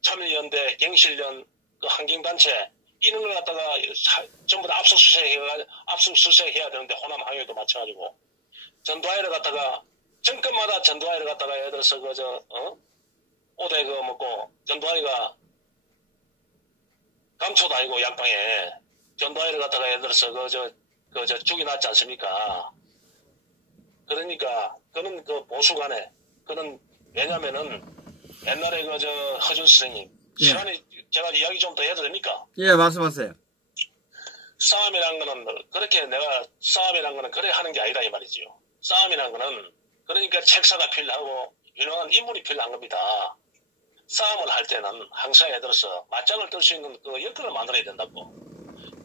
참여연대, 갱실련, 그 환경단체 이런 걸 갖다가 전부 다 압수수색해야 되는데 호남 항해도 마찬가지고 전두환이를 갖다가 정권마다 전두환이를 갖다가 예를 들어서 오대 먹고 전두환이가 감초도 아니고 약방에 전두환이를 갖다가 예를 들어서 죽이 났지 않습니까? 그러니까 그런 그 보수 간에 그런 왜냐면은 옛날에 허준 선생님 시간이 제가 이야기 좀 더 해도 됩니까? 예, 말씀하세요. 싸움이란 거는 그래 하는 게 아니다 이 말이지요. 싸움이란 거는 그러니까 책사가 필요하고 유능한 인물이 필요한 겁니다. 싸움을 할 때는 항상 예를 들어서 맞짱을 뜰 수 있는 그 여건을 만들어야 된다고.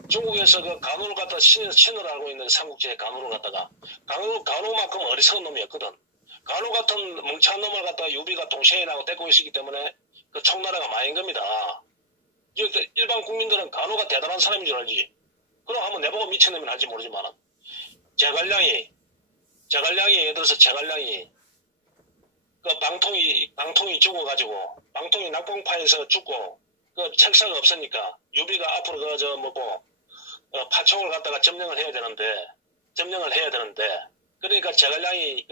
중국에서 그 간우를 갖다 신을 알고 있는 삼국지의 간우를 갖다가 간우만큼 어리석은 놈이었거든. 간우 같은 멍청한 놈을 갖다가 유비가 동생이라고 데리고 있었기 때문에 그 총나라가 망한 겁니다. 일반 국민들은 간우가 대단한 사람인 줄 알지. 그럼 한번 내보고 미친놈이 할지 모르지만 제갈량이 예를 들어서 제갈량이 그 방통이 죽어가지고 방통이 낙봉파에서 죽고 그 책사가 없으니까 유비가 앞으로 파총을 갖다가 점령을 해야 되는데 그러니까 제갈량이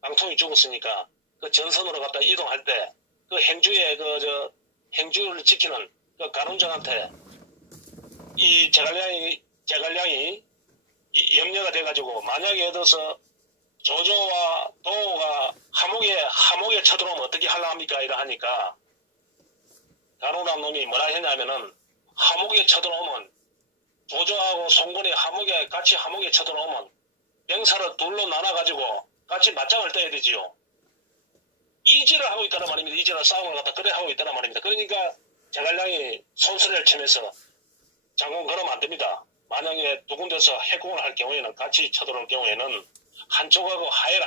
방통이 죽었으니까 그 전선으로 갖다 이동할 때 그 행주의 행주를 지키는 그 간훈장한테 이 제갈량이 염려가 돼가지고 만약에 예를 들어서 조조와 동호가 함옥에 쳐들어오면 어떻게 하려 합니까? 이러 하니까 간훈한 놈이 뭐라 했냐면은 함옥에 쳐들어오면 조조하고 송건이 같이 함옥에 쳐들어오면 병사를 둘로 나눠가지고 같이 맞짱을 떠야 되지요. 이지를 하고 있다는 말입니다. 이지를 싸움을 갖다 그래 하고 있다는 말입니다. 그러니까 제갈량이 손수레를 치면서 장군 그러면 안 됩니다. 만약에 두 군데서 해공을 할 경우에는 같이 쳐들어올 경우에는 한쪽하고 하해를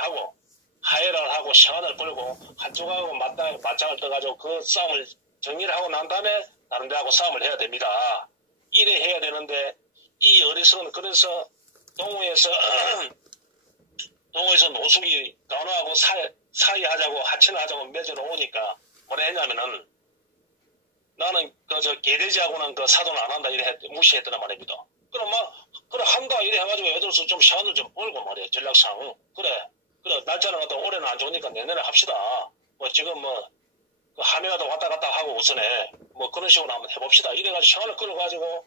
하고 시간을 벌고 한쪽하고 맞짱을 떠가지고 그 싸움을 정리를 하고 난 다음에 다른 데하고 싸움을 해야 됩니다. 이래 해야 되는데 이 어리석은 그래서 동호에서 노숙이 간호하고 사이하자고 하친을 하자고 맺어놓으니까 뭐라 했냐면은 나는 개돼지하고는 사돈 안 한다 이래 무시했더란 말입니다. 그럼 그래 한다 이래 해가지고 애들서 좀 시간을 좀 벌고 말이야 전략상 그래 날짜는 갖다 올해는 안 좋으니까 내년에 합시다. 지금 하면하다 왔다 갔다 하고 우선에 그런 식으로 한번 해봅시다. 이래가지고 시간을 끌어가지고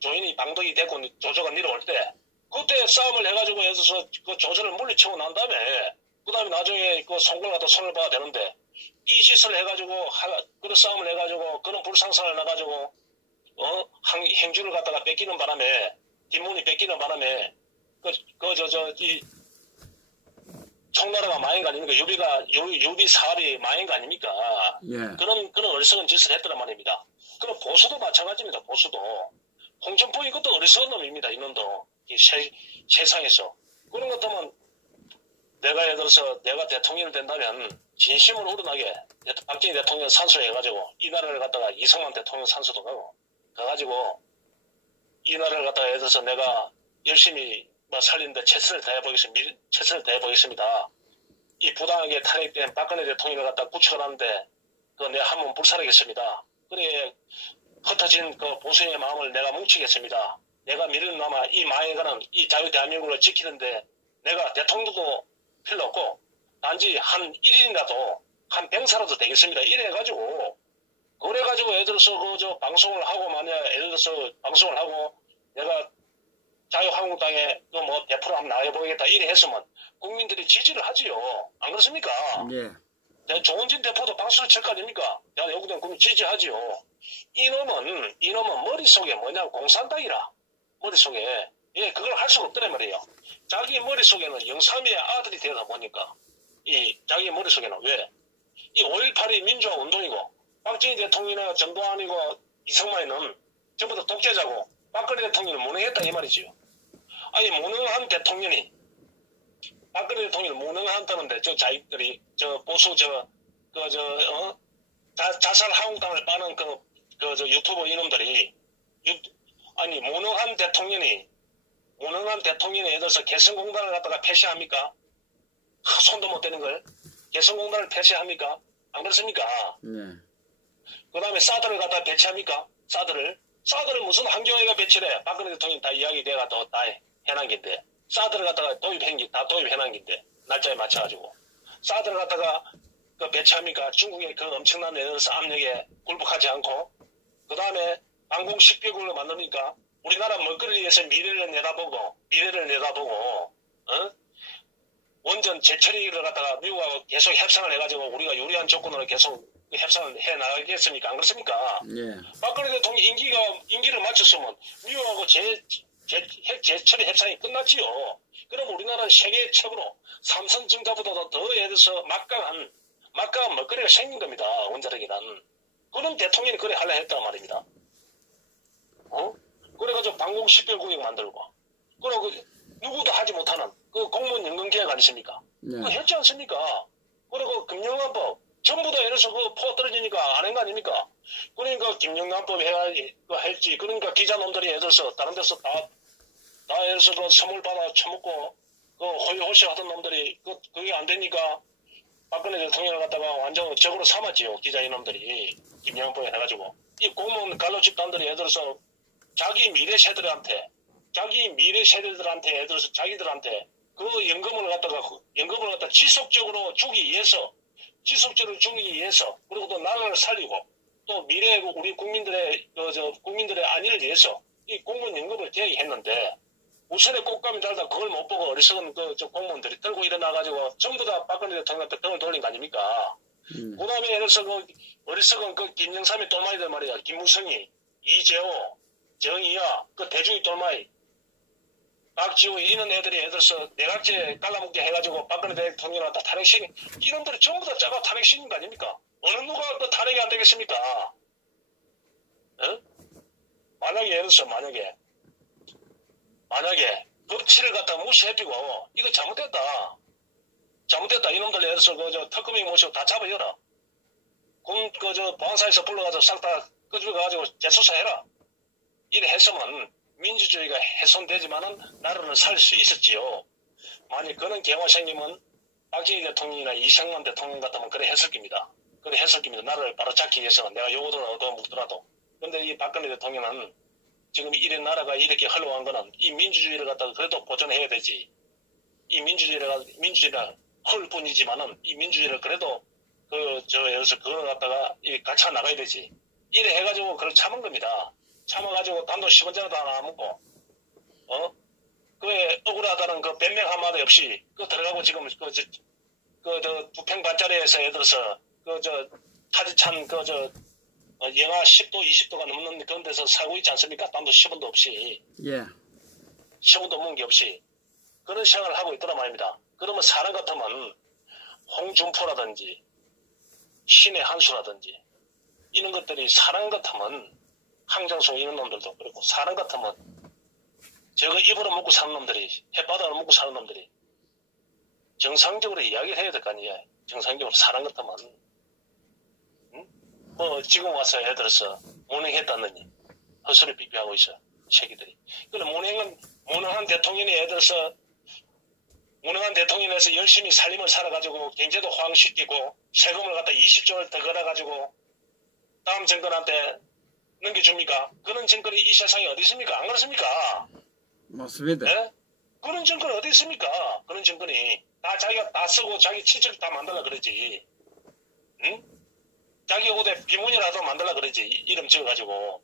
조인이 방덕이 되고 조조가 내려올 때 그때 싸움을 해가지고 해서 그 조조를 물리치고 난 다음에 그 다음에 나중에 송골 갖다 손을 봐야 되는데 이 짓을 해가지고 그런 싸움을 해가지고 그런 불상사를 나가지고 행주를 갖다가 뺏기는 바람에 뒷문이 뺏기는 바람에 이 청나라가 망한 거 아닙니까? 유비 사업이 망한 거 아닙니까? 예. 그런 어리석은 짓을 했더란 말입니다. 그럼 보수도 마찬가지입니다. 보수도 홍준표 이것도 어리석은 놈입니다. 이놈도 세상에서 그런 것 때문에 예를 들어서 내가 대통령이 된다면 진심으로 우러나게 박정희 대통령 산소해가지고 이 나라를 갖다가 이승만 대통령 산소도 가가지고 이 나라를 갖다가 예를 들어서 내가 열심히 살리는데 최선을 다해보겠습니다. 이 부당하게 탄핵된 박근혜 대통령을 갖다 구축을 하는데 내가 한번 불살하겠습니다. 그래 흩어진 보수의 마음을 내가 뭉치겠습니다. 내가 미래는 남아 이 망해가는 이 자유 대한민국을 지키는데 내가 대통령도 필요 없고 단지 한 1인이라도 한 병사라도 되겠습니다. 이래가지고 그래가지고 예를 들어서 방송을 하고 예를 들어서 방송을 하고 내가 자유한국당에 100% 한번 나가보겠다 이래 했으면 국민들이 지지를 하지요. 안 그렇습니까? 예. 조원진 대표도 박수를 칠 거 아닙니까? 대한민국당 국민 지지하지요. 이놈은 머릿속에 공산당이라 머릿속에 그걸 할 수가 없더란 말이에요. 자기 머릿속에는 영삼이의 아들이 되다 보니까 자기 머릿속에는 왜? 이 5.18이 민주화 운동이고 박정희 대통령이나 전두환이고 이승만이는 전부 다 독재자고 박근혜 대통령을 무능했다 이 말이지요. 아니 무능한 대통령이 박근혜 대통령을 무능한다는데 자기들이 보수 자살 한국당을 빠는 유튜버 이놈들이 아니 무능한 대통령이 예를 들어서 개성공단을 갖다가 폐쇄합니까? 손도 못 대는 걸 개성공단을 폐쇄합니까? 안 그렇습니까? 그 다음에 사드를 갖다가 배치합니까? 사드를 무슨 한경회가 배치를 해? 박근혜 대통령이 다 이야기 내가 다 해놓은 긴데 사드를 갖다가 다 도입해놓은 긴데 날짜에 맞춰가지고 사드를 갖다가 배치합니까? 중국의 엄청난 예를 들어서 압력에 굴복하지 않고 그 다음에 방공 식별국을 만듭니까? 우리나라 먹거리에서 미래를 내다보고 원전 재처리를 갖다가 미국하고 계속 협상을 해가지고 우리가 유리한 조건으로 계속 협상을 해 나가겠습니까? 안 그렇습니까? 예. 박근혜 대통령 임기를 마쳤으면 미국하고 핵 재처리 협상이 끝났지요. 그럼 우리나라는 세계 최고로 삼성 증가보다도 더 예를 들어서 막강한 먹거리가 생긴 겁니다. 원자력이란. 그런 대통령이 그래 하려 했단 말입니다. 그래가지고 방공 식별구역 만들고 그리고 누구도 하지 못하는 공무원 연금 계약 아니십니까? 그거 했지 않습니까? 그리고 금융안법 전부 다 이래서 포 떨어지니까 안 한 거 아닙니까? 그러니까 김영란법 했지. 그러니까 기자놈들이 예를 들어서 다른 데서 다 예를 들어서 선물 받아 처먹고 호시호시 하던 놈들이 그게 안 되니까 박근혜 대통령을 갖다가 완전 적으로 삼았지요. 기자 이놈들이 김영란법에 해가지고 이 공무원 갈로 집단들이 예를 들어서 자기 미래 세대들한테 예를 들어서 자기들한테 연금을 갖다 지속적으로 주기 위해서 지속적으로 주기 위해서, 그리고 또 나라를 살리고, 또 미래 우리 국민들의 안위를 위해서 이 공무원 연금을 계획했는데, 우선에 꽃감이 달다 그걸 못 보고 어리석은 공무원들이 들고 일어나가지고 전부 다 박근혜 대통령한테 등을 돌린 거 아닙니까? 그 다음에 예를 들어서 어리석은 김영삼의 똘마이들 말이야. 김무성이, 이재호, 정의야, 대중이 똘마이, 박지호 이런 애들이 예를 들어서 내각제 깔라먹게 해가지고 박근혜 대통령한테 탄핵시킨 이놈들이 전부 다 짜가 탄핵시킨 거 아닙니까? 어느 누가 탄핵이 안 되겠습니까? 어? 만약에 예를 들어서 만약에 법치를 갖다 무시해주고 이거 잘못됐다 이놈들 예를 들어서 특검이 모시고 다 잡아여라. 보안사에서 불러가지고 싹 다 끄집어가지고 재수사해라. 이래 했으면 민주주의가 훼손되지만은 나라를 살릴 수 있었지요. 만약 그런 경우 생기면 박정희 대통령이나 이승만 대통령 같으면 그래 했을 겁니다. 나라를 바로 잡기 위해서는 내가 요거들을 얻어먹더라도. 근데 이 박근혜 대통령은 지금 이래 나라가 이렇게 흘러간 거는 이 민주주의를 갖다가 그래도 보존해야 되지. 이 민주주의가 흘 뿐이지만은 이 민주주의를 그래도 여기서 그걸 갖다가 같이 나가야 되지. 이래 해가지고 그걸 참은 겁니다. 참아가지고 단도 10원짜리도 하나 안 먹고, 그에 억울하다는 변명 한마디 없이, 들어가고 지금, 부평반짜리에서 예를 들어서, 타지찬, 영하 10도, 20도가 넘는 그런 데서 살고 있지 않습니까? 단도 10원도 없이. 예. 10원도 먹은 게 없이. 그런 생활을 하고 있더란 말입니다. 그러면 사람 같으면, 홍준표라든지, 신의 한수라든지, 이런 것들이 사람 같으면, 항정송 이런 놈들도 그렇고 사람 같으면 저거 입으로 먹고 사는 놈들이 햇바닥으로 먹고 사는 놈들이 정상적으로 이야기를 해야 될 거 아니에요. 정상적으로 사람 같으면 지금 와서 예를 들어서 모능했다느니 헛소리 삐삐하고 있어 새끼들이. 그럼 모능한 대통령이 예를 들어서 무능한 대통령에서 열심히 살림을 살아가지고 경제도 호황시키고 세금을 갖다 20조를 더 걸어가지고 다음 정권한테 넘겨줍니까? 그런 정권이 이 세상에 어디 있습니까? 안 그렇습니까? 맞습니다. 네? 그런 정권이 어디 있습니까? 그런 정권이 자기가 다 쓰고 자기 친척 다 만들라 그러지. 응? 자기 옷에 비문이라도 만들라 그러지. 이름 지어가지고.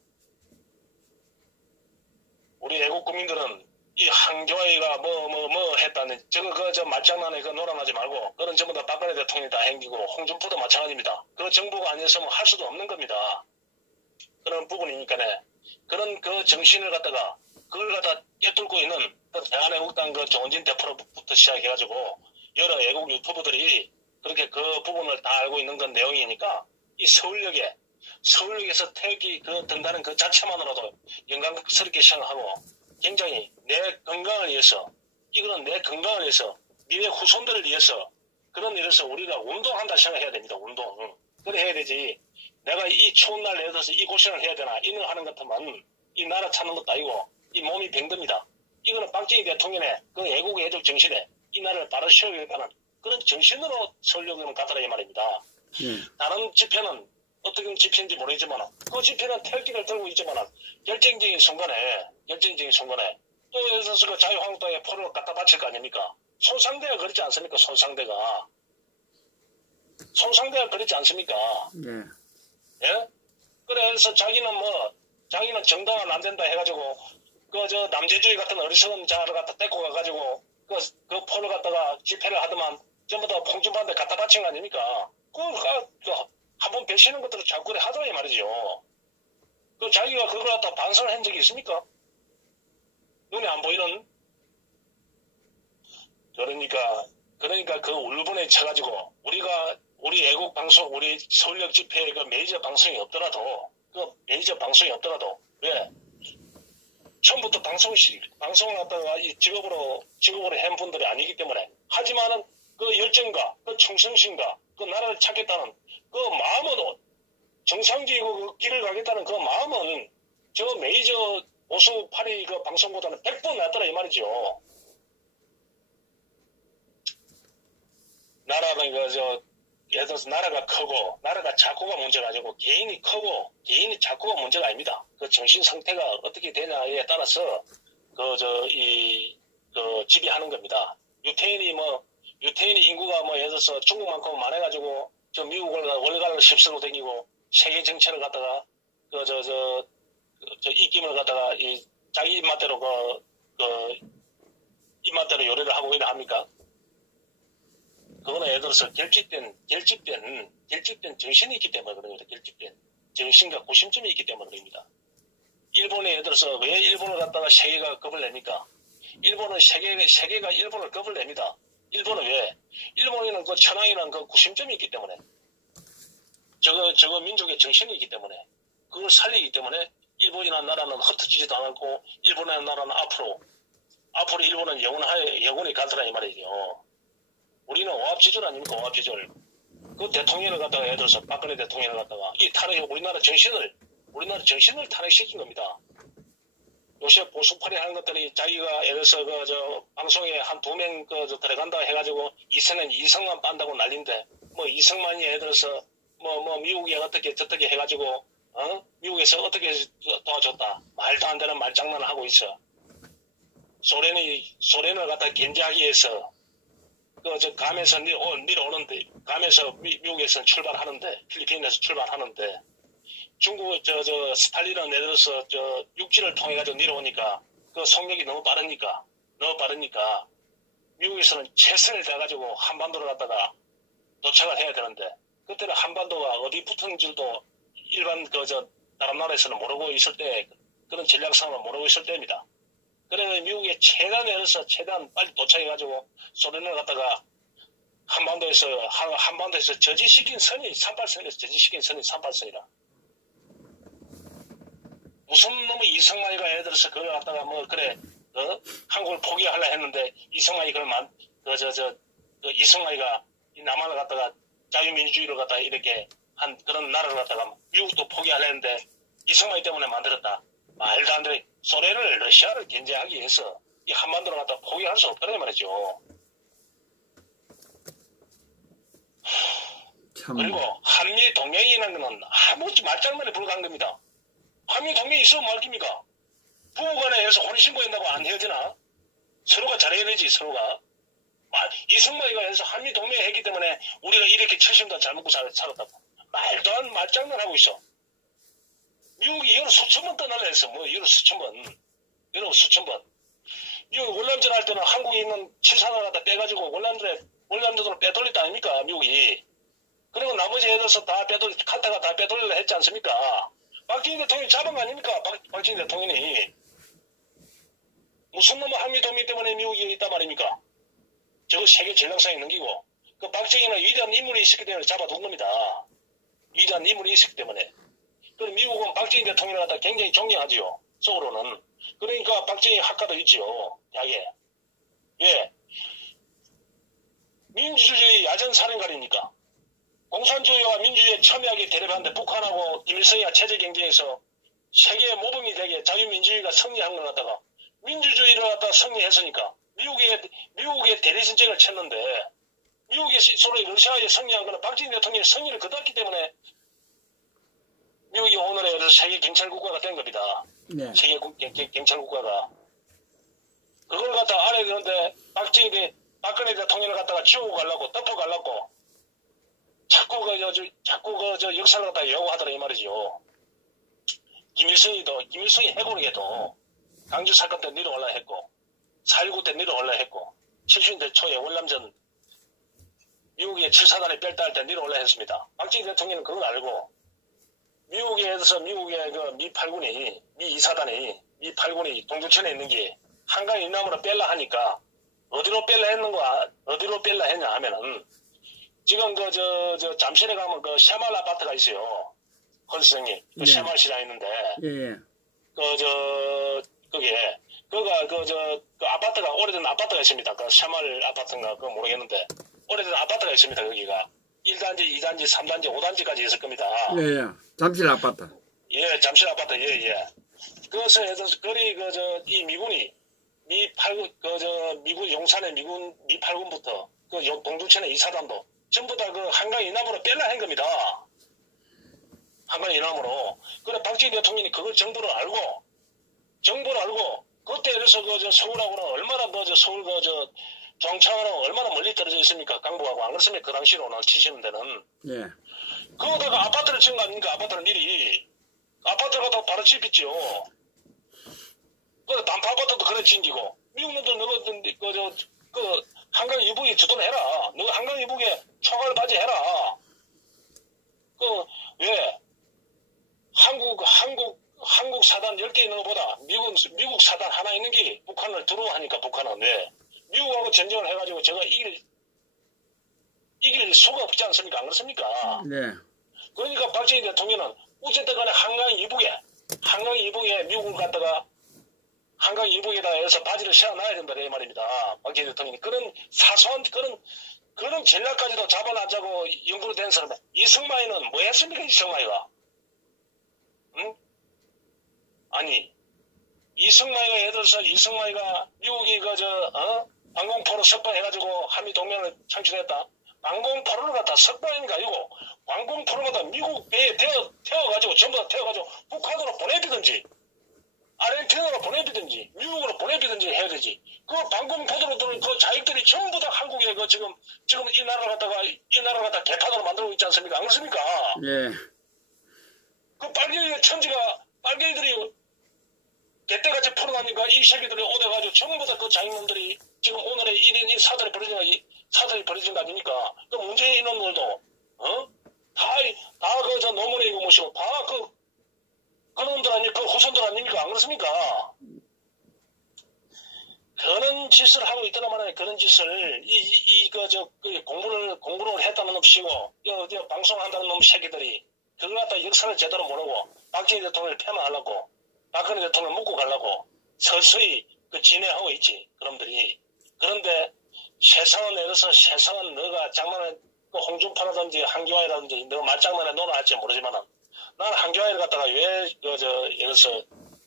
우리 애국 국민들은 이 한교아이가 뭐 했다는 저 말장난에 놀아나지 말고 그런 전부 다 박근혜 대통령이 다 행기고 홍준표도 마찬가지입니다. 그 정부가 아니었으면 할 수도 없는 겁니다. 그런 부분이니까네. 그런 정신을 갖다가 그걸 갖다 깨뚫고 있는 대한애국당 정원진 대표부터 시작해가지고 여러 애국 유튜버들이 그렇게 그 부분을 다 알고 있는 건 내용이니까 이 서울역에서 태극기 든다는 그 자체만으로도 영광스럽게 생각하고 굉장히 내 건강을 위해서 이거는 내 건강을 위해서 미래 후손들을 위해서 그런 일에서 우리가 운동한다 생각해야 됩니다. 운동. 그래 해야 되지. 내가 이 추운 날 예를 들어서 이 고생을 해야 되나 이런 하는 것 같으면 이 나라 찾는 것도 아니고 이 몸이 병듭니다. 이거는 박정희 대통령의 그 애국의 애적 정신에 이 나라를 바로 세우겠다는 그런 정신으로 서울역에는 가더라 이 말입니다. 다른 집회는 어떻게 집회인지 모르지만 그 집회는 태극기를 들고 있지만 결정적인 순간에 또 예를 들어서 그 자유한국당에 포를 갖다 바칠 거 아닙니까? 손상대가 그렇지 않습니까? 손상대가 그렇지 않습니까? 예? 그래서 자기는 정당은 안 된다 해가지고, 남재주의 같은 어리석은 자를 갖다 데리고 가가지고, 그 포를 갖다가 집회를 하더만, 전부 다 홍준표한테 갖다 바친 거 아닙니까? 한번 배시는 것들을 자꾸 그래 하더라, 이 말이죠. 자기가 그걸 갖다 반성을 한 적이 있습니까? 눈에 안 보이는? 그러니까 그 울분에 쳐가지고, 우리 애국 방송, 우리 서울역 집회에 메이저 방송이 없더라도, 왜? 처음부터 방송을 갖다가 이 직업으로 한 분들이 아니기 때문에, 하지만은 그 열정과, 그 충성심과, 그 나라를 찾겠다는 그 마음은, 정상적이고 그 길을 가겠다는 그 마음은, 저 메이저 보수 파리 그 방송보다는 100번 낫더라, 이 말이죠. 나라는 예를 들어서 나라가 크고 나라가 작고가 문제가 아니고 개인이 크고 개인이 작고가 문제가 아닙니다. 그 정신 상태가 어떻게 되냐에 따라서 지배하는 겁니다. 유태인이 인구가 예를 들어서 중국만큼 많아가지고 저 미국을 월가를 휩쓸고 다니고 세계 정치를 갖다가 입김을 갖다가 이 자기 입맛대로 입맛대로 요리를 하고 이래 합니까? 그거는 예를 들어서 결집된 정신이 있기 때문에 그럽니다. 결집된 정신과 구심점이 있기 때문에 그럽니다. 일본에 예를 들어서 왜 일본을 갖다가 세계가 겁을 냅니까? 일본은 세계가 일본을 겁을 냅니다. 일본은 왜? 일본에는 그 천황이라는 그 구심점이 있기 때문에 저거 민족의 정신이 있기 때문에 그걸 살리기 때문에 일본이라는 나라는 흩어지지도 않고 일본이라는 나라는 앞으로 일본은 영원히 가더라 이 말이죠. 우리는 오합지졸 아닙니까? 오합지졸. 그 대통령을 갖다가 예를 들어서 박근혜 대통령을 갖다가 이 탄핵 우리나라 정신을 탄핵시킨 겁니다. 요새 보수파리 하는 것들이 자기가 예를 들어서 방송에 한 2명 들어간다 해가지고 이성만 빤다고 난린데 뭐 이성만이 예를 들어서 뭐 미국이 어떻게 저떻게 해가지고 미국에서 어떻게 도와줬다 말도 안 되는 말장난을 하고 있어. 소련을 갖다 견제하기 위해서 감에서 내려오는데 감에서 미국에서 출발하는데 필리핀에서 출발하는데 중국 스탈린은 예를 들어서 육지를 통해 가지고 내려오니까 그 속력이 너무 빠르니까 미국에서는 최선을 다해가지고 한반도를 갖다가 도착을 해야 되는데 그때는 한반도가 어디 붙은 줄도 일반 다른 나라에서는 모르고 있을 때 그런 전략 상황을 모르고 있을 때입니다. 그래서 미국의 최대한 빨리 도착해가지고 소련을 갖다가 한반도에서 저지시킨 선이 38선에서 저지시킨 선이 38선이라. 무슨 놈의 이성만이가 예를 들어서 그걸 갖다가 한국을 포기하려 했는데 이성만이 이성만이가 이 남한을 갖다가 자유민주주의를 갖다가 이렇게 한 그런 나라를 갖다가 미국도 포기하려 했는데 이성만이 때문에 만들었다. 말도 안 돼. 소련을 러시아를 견제하기 위해서 이 한반도를 갖다 포기할 수 없다는 말이죠. 그리고 한미 동맹이라는 건 아무 말장난에 불과한 겁니다. 한미 동맹이 있으면 뭐 할 겁니까? 부부간에 해서 혼인신고한다고 안 헤어지나? 서로가 잘해야 되지, 서로가. 이승만이가 해서 한미 동맹을 했기 때문에 우리가 이렇게 70년 잘 먹고 살았다고. 말도 안 말장난하고 있어. 미국이 여러 수천 번 떠날라 했어. 여러 수천 번. 미국이 월남전 할 때는 한국에 있는 칠산을 갖다 빼가지고 월남전으로 빼돌렸다 아닙니까, 미국이. 그리고 나머지 애들서 카타가 다 빼돌리려 했지 않습니까? 박정희 대통령이 잡은 거 아닙니까? 박정희 대통령이. 무슨 놈의 한미동맹 때문에 미국이 있단 말입니까? 저거 세계 전략상에 넘기고. 그 박정희는 위대한 인물이 있었기 때문에 잡아둔 겁니다. 위대한 인물이 있었기 때문에. 그럼 미국은 박정희 대통령을 갖다 굉장히 존경하지요. 속으로는. 그러니까 박정희 학과도 있지요. 대학에. 왜? 민주주의 야전사령관이니까. 공산주의와 민주주의에 첨예하게 대립하는데 북한하고 김일성이가 체제 경쟁에서 세계의 모범이 되게 자유민주주의가 승리한 걸 갖다가 민주주의를 갖다가 승리했으니까 미국의 대리전쟁을 쳤는데 미국이 소위 러시아에 승리한 거는 박정희 대통령의 승리를 거뒀기 때문에 미국이 오늘의 세계 경찰국가가 된 겁니다. 네. 세계 경찰국가가. 그걸 갖다가 알아야 되는데 박근혜 대통령을 갖다가 지우고 가려고 덮어가려고 자꾸 역사를 갖다가 요구하더라 이 말이죠. 김일성이 해고에도 강주 사건 때 내려올라 했고 4.19 때 내려올라 했고 70년대 초에 월남전 미국의 7사단에 뺄따할 때 내려올라 했습니다. 박정희 대통령은 그걸 알고 미국에서 미국의 미 8군이 미 2사단이 미 8군이 동두천에 있는 게 한강 이남으로 뺄라 하니까 어디로 뺄라 했냐 하면은 지금 잠실에 가면 샤말 아파트가 있어요. 헌 선생님. 네. 샤말 시장 있는데. 예. 그 아파트가 오래된 아파트가 있습니다. 샤말 아파트인가 그거 모르겠는데 오래된 아파트가 있습니다. 거기가 1단지, 2단지, 3단지, 5단지까지 있을 겁니다. 예. 잠실 아파트. 예, 잠실 아파트. 예. 그래서 거리 이 미군이 미군 용산의 미 8군부터 동두천의 2사단도 전부 다 한강 이남으로 뺄라 한 겁니다. 한강 이남으로. 그래 박정희 대통령이 그걸 정보를 알고 그때 그래서 서울하고는 얼마나 서울 중앙창원은 얼마나 멀리 떨어져 있습니까? 강북하고. 안 그렇습니까? 그 당시로는 치시는 데는. 예. 그거다가 아파트를 지은 거 아닙니까? 아파트를 미리. 아파트를 갖다가 바로 집있지요. 그 단파 아파트도 그래 짓기고. 미국 놈들 너가 한강 이북에 주둔해라. 너가 한강 이북에 총알 바지해라. 왜? 한국 사단 10개 있는 것보다 미국 사단 하나 있는 게 북한을 두려워하니까 북한은 왜? 미국하고 전쟁을 해가지고 제가 이길 수가 없지 않습니까? 안 그렇습니까? 네. 그러니까 박정희 대통령은 어쨌든 간에 한강 이북에 미국을 갖다가 한강 이북에다가 해서 바지를 씌워놔야 된다, 이 말입니다. 박정희 대통령이. 그런 사소한, 그런 전략까지도 잡아놔자고 연구로 된 사람, 이승만이는 뭐 했습니까, 이승만이가? 응? 아니, 이승만이가 예를 들어서 이승만이가 미국이 방공포로 석방해가지고 한미 동맹을 창출했다. 방공포로를 갖다 석방인가 아니고 방공포로를 갖다 미국 배에 태워가지고 전부 다 태워가지고 북한으로 보내비든지 아르헨티나로 보내비든지 미국으로 보내비든지 해야 되지. 그 방공포로들은 그 자익들이 전부 다 한국에 지금 이 나라를 갖다 개판으로 만들고 있지 않습니까? 안 그렇습니까? 예. 그 빨갱이들이 개떼같이 풀어나니까 이 새끼들이 오대가지고 전부 다 그 자익놈들이 지금 오늘의 1인 1 사달이 벌어진 거 아닙니까? 그 문재인 이놈들도, 저 노무래 이거 모시고, 그놈들 그 후손들 아닙니까? 안 그렇습니까? 그런 짓을 하고 있더라 말이야. 그런 짓을, 공부를 했다는 놈 치고, 방송한다는 놈 새끼들이, 그걸 갖다 역사를 제대로 모르고, 박정희 대통령을 폐마하려고, 박근혜 대통령을 묶고 가려고, 서서히 진행하고 있지, 그놈들이. 그런데 세상은 너가 장난에, 홍준표라든지 한기화이라든지, 너 말장난에 놀아할지 모르지만은, 난 한기화이를 갖다가 왜, 예를 들어서,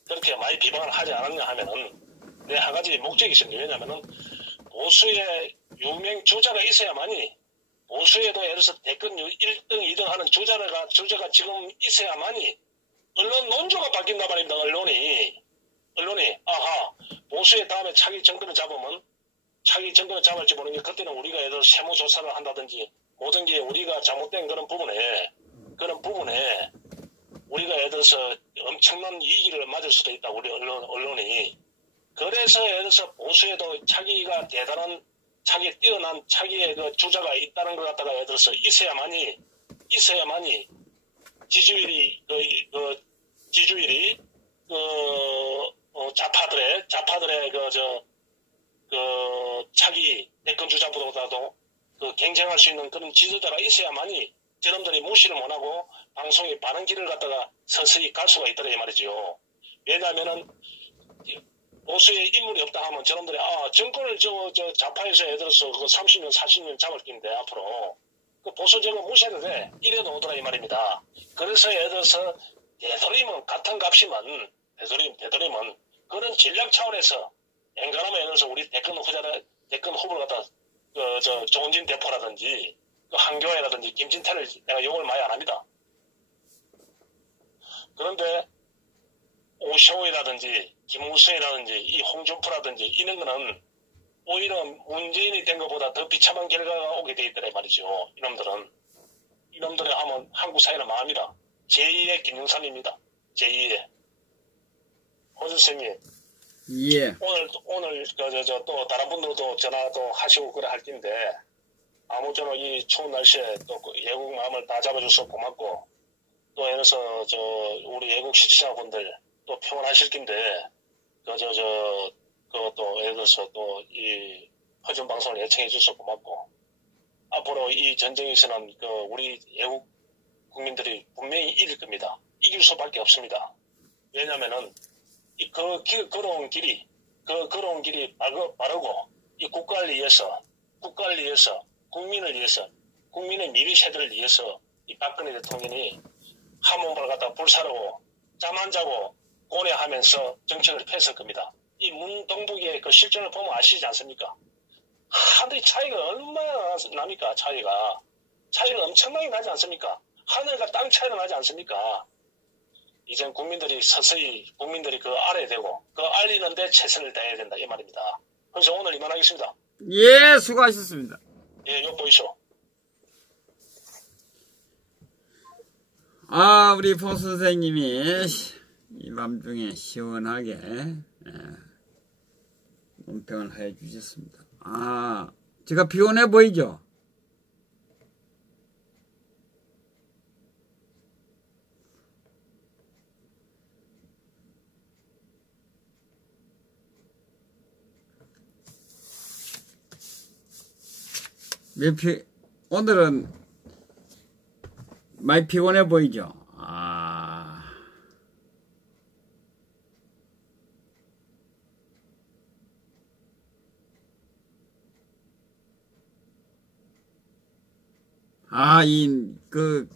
그렇게 많이 비방을 하지 않았냐 하면은, 내 한 가지 목적이 있습니다. 왜냐면은, 보수의 유명 주자가 있어야만이, 보수에도 예를 들어서 대권 1등, 2등 하는 주자가 지금 있어야만이, 언론 논조가 바뀐단 말입니다, 언론이, 보수의 다음에 차기 정권을 잡을지 모르는데, 그때는 우리가 예를 들어서 세무조사를 한다든지, 모든 게 우리가 잘못된 그런 부분에, 우리가 예를 들어서 엄청난 위기를 맞을 수도 있다, 우리 언론이. 그래서 예를 들어서 보수에도 자기가 뛰어난 자기의 그 주자가 있다는 것 갖다가 예를 들어서 있어야만이 지지율이 좌파들의 차기 대권 주자보다도 경쟁할 수 있는 그런 지도자가 있어야만이 저놈들이 무시를 못하고 방송에 바른 길을 갖다가 서서히 갈 수가 있더라 이 말이죠. 왜냐하면은 보수에 인물이 없다 하면 저놈들이 정권을 좌파에서 예를 들어서 30년 40년 잡을 긴데 앞으로 그 보수 정권 무시해도 돼 이래도 오더라 이 말입니다. 그래서 예를 들어서 되도록이면 같은 값이면 되도록이면 그런 전략 차원에서 엔간하면 예를 들어서 우리 대권 후보를 갖다 조은진 대표라든지 한교화라든지 김진태를 내가 욕을 많이 안 합니다. 그런데 오쇼이라든지 김무성이라든지 이 홍준표라든지 이런 거는 오히려 문재인이 된 것보다 더 비참한 결과가 오게 돼 있더라 말이죠. 이놈들이 하면 한국 사회는 망합니다. 제2의 김영삼입니다. 제2의 호 선생님. 예. 오늘 또 다른 분들도 전화도 하시고 그래 할 텐데 아무쪼록 이 추운 날씨에 또 애국 마음을 다 잡아줘서 고맙고 또 예를 들어서 우리 애국 시청자분들 또 평안하실 텐데 그것도 예를 들어서 또 이 허준 방송을 예청해 주셔서 고맙고 앞으로 이 전쟁에서는 우리 애국 국민들이 분명히 이길 겁니다. 이길 수밖에 없습니다. 왜냐면은 걸어온 길이 바르고 이 국가를 위해서 국민을 위해서 국민의 미래 세대를 위해서 이 박근혜 대통령이 한 몸을 갖다 불사르고 잠 안 자고 고뇌하면서 정책을 펼칠 겁니다. 이 문동북의 그 실정을 보면 아시지 않습니까? 하늘의 차이가 얼마나 납니까? 차이가 엄청나게 나지 않습니까? 하늘과 땅 차이가 나지 않습니까? 이젠 서서히 국민들이 그 알아야 되고 그 알리는데 최선을 다해야 된다 이 말입니다. 그래서 오늘 이만하겠습니다. 예, 수고하셨습니다. 예, 요 보이소. 아, 우리 포 선생님이 이 밤중에 시원하게 논평을 해 주셨습니다. 아, 제가 피곤해 보이죠? 오늘은 많이 피곤해 보이죠?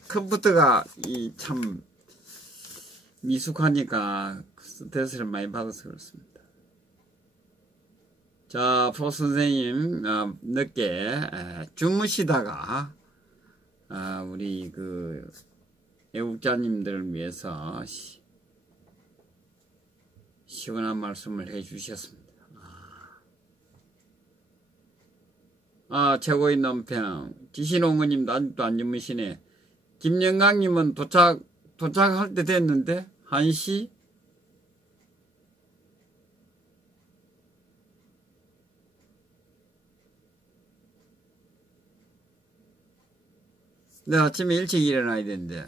컴퓨터가, 참, 미숙하니까 스트레스를 많이 받아서 그렇습니다. 자, 포 선생님, 늦게, 주무시다가, 우리 애국자님들을 위해서 시원한 말씀을 해 주셨습니다. 최고의 논평. 지신옹어님도 아직도 안 주무시네. 김영강님은 도착할 때 됐는데, 1시? 내일 아침에 일찍 일어나야 되는데,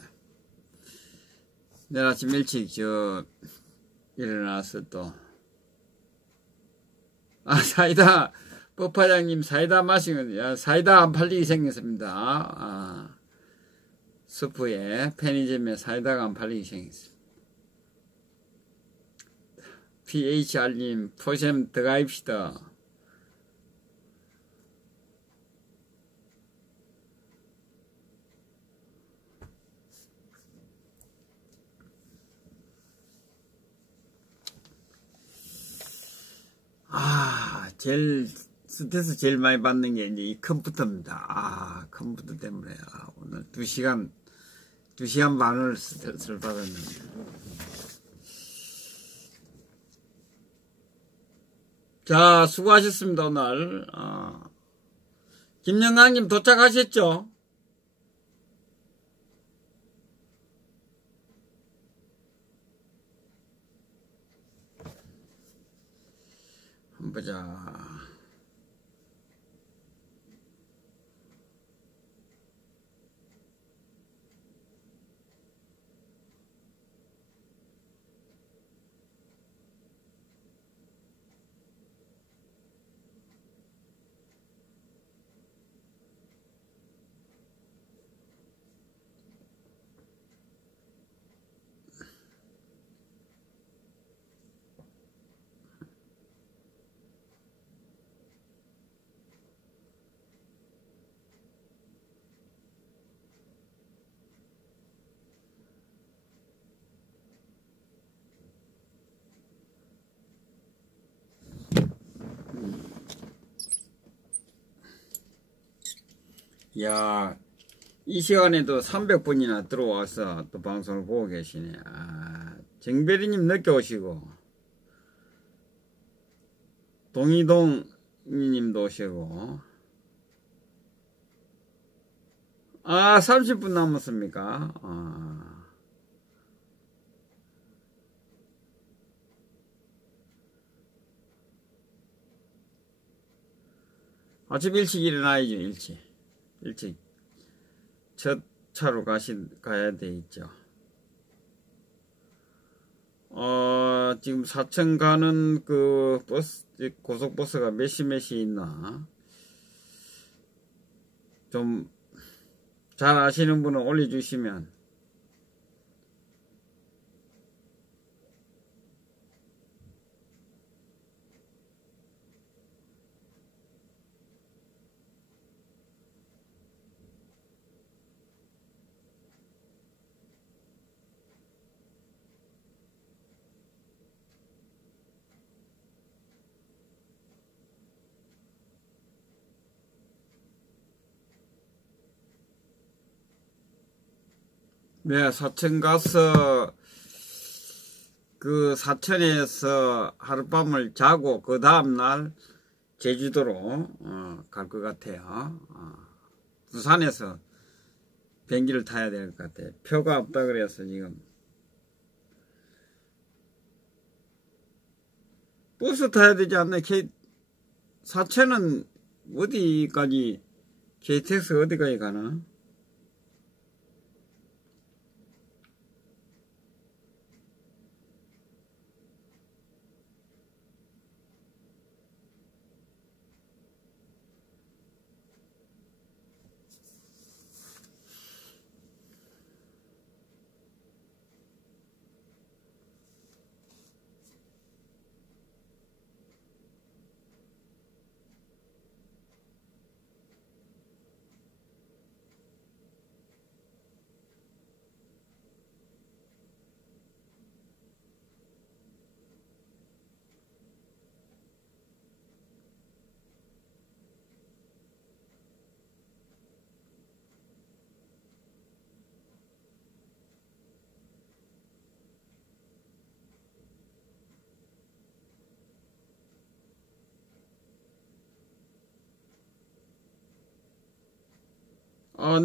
내일 아침 일찍 일어나서 또, 사이다, 법파장님 사이다 마시면, 사이다 안 팔리게 생겼습니다. 스프에, 편의점에 사이다가 안 팔리게 생겼습니다. PHR님, 포셈 들어가입시다. 스트레스 제일 많이 받는 게 이제 이 컴퓨터입니다. 컴퓨터 때문에, 오늘 2시간 반을 스트레스를 받았는데. 자, 수고하셨습니다, 오늘. 김영강님 도착하셨죠? 한번 보자. 야, 이 시간에도 300분이나 들어와서 또 방송을 보고 계시네. 정별이님 늦게 오시고, 동이동님도 오시고, 30분 남았습니까? 아침 일찍 일어나야죠, 일찍 첫 차로 가야 돼 있죠. 지금 사천 가는 고속버스가 몇 시 있나? 좀 잘 아시는 분은 올려주시면. 네, 사천 가서 사천에서 하룻밤을 자고 그 다음날 제주도로 갈 것 같아요. 부산에서 비행기를 타야 될 것 같아요. 표가 없다 그래서 지금 버스 타야 되지 않나? 사천은 어디까지 KTX 어디까지 가나?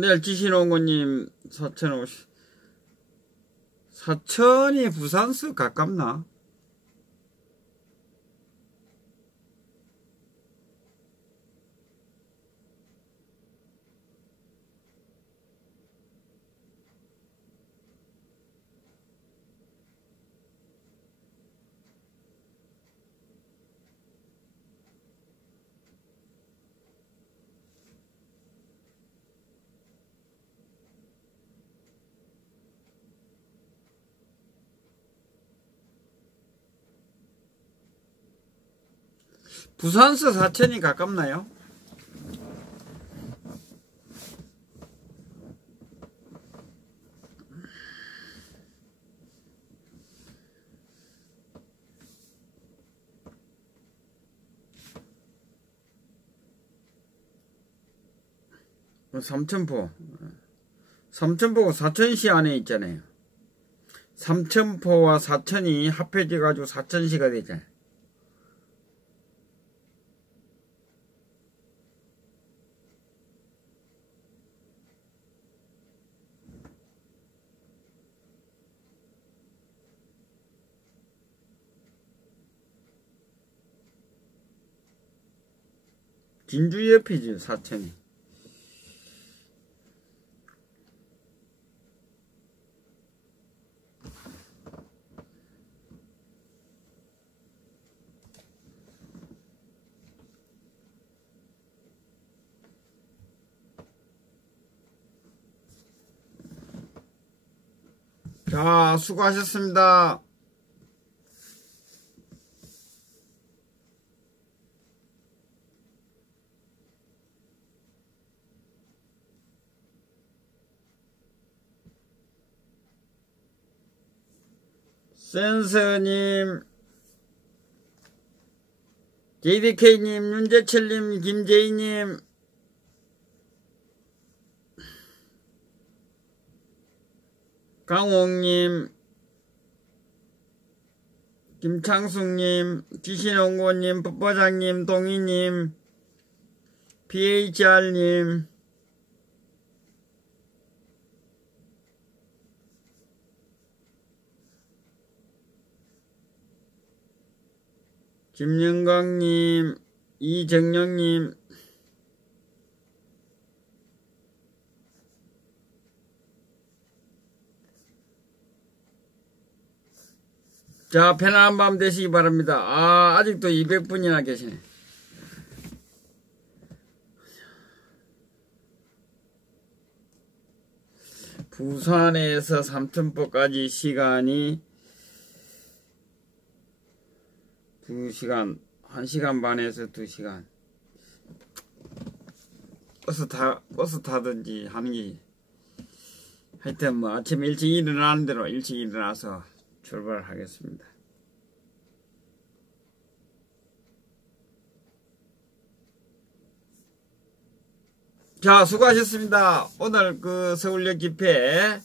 내일 지신홍구님 사천이 부산서 가깝나? 부산서 사천이 가깝나요? 삼천포가 사천시 안에 있잖아요. 삼천포와 사천이 합해져 가지고 사천시가 되잖아요. 진주 옆이지 사천이. 자, 수고하셨습니다. 센서님, JDK님, 윤재철님, 김재희님, 강홍님, 김창숙님, 지신홍고님, 법과장님, 동희님, BHR님, 김영광님, 이정영님, 자, 편안한 밤 되시기 바랍니다. 아직도 200분이나 계시네. 부산에서 삼천포까지 시간이 2시간, 1시간 반에서 2시간. 버스 타든지 하는 게, 하여튼 뭐 아침 일찍 일어나는 대로 일찍 일어나서 출발하겠습니다. 자, 수고하셨습니다. 오늘 그 서울역 집회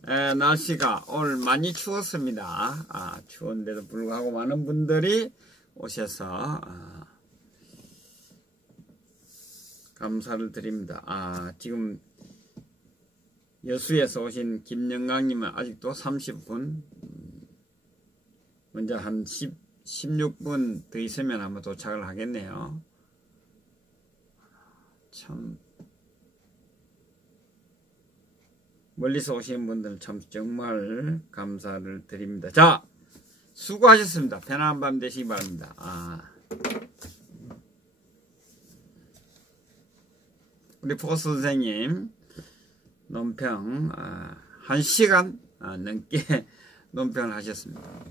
날씨가 오늘 많이 추웠습니다. 추운데도 불구하고 많은 분들이 오셔서 감사를 드립니다. 아, 지금 여수에서 오신 김영강님은 아직도 30분, 먼저 한 16분 더 있으면 아마 도착을 하겠네요. 참, 멀리서 오신 분들 참 정말 감사를 드립니다. 자, 수고하셨습니다. 편안한 밤 되시기 바랍니다. 우리 포스 선생님 논평 1시간 넘게 논평을 하셨습니다.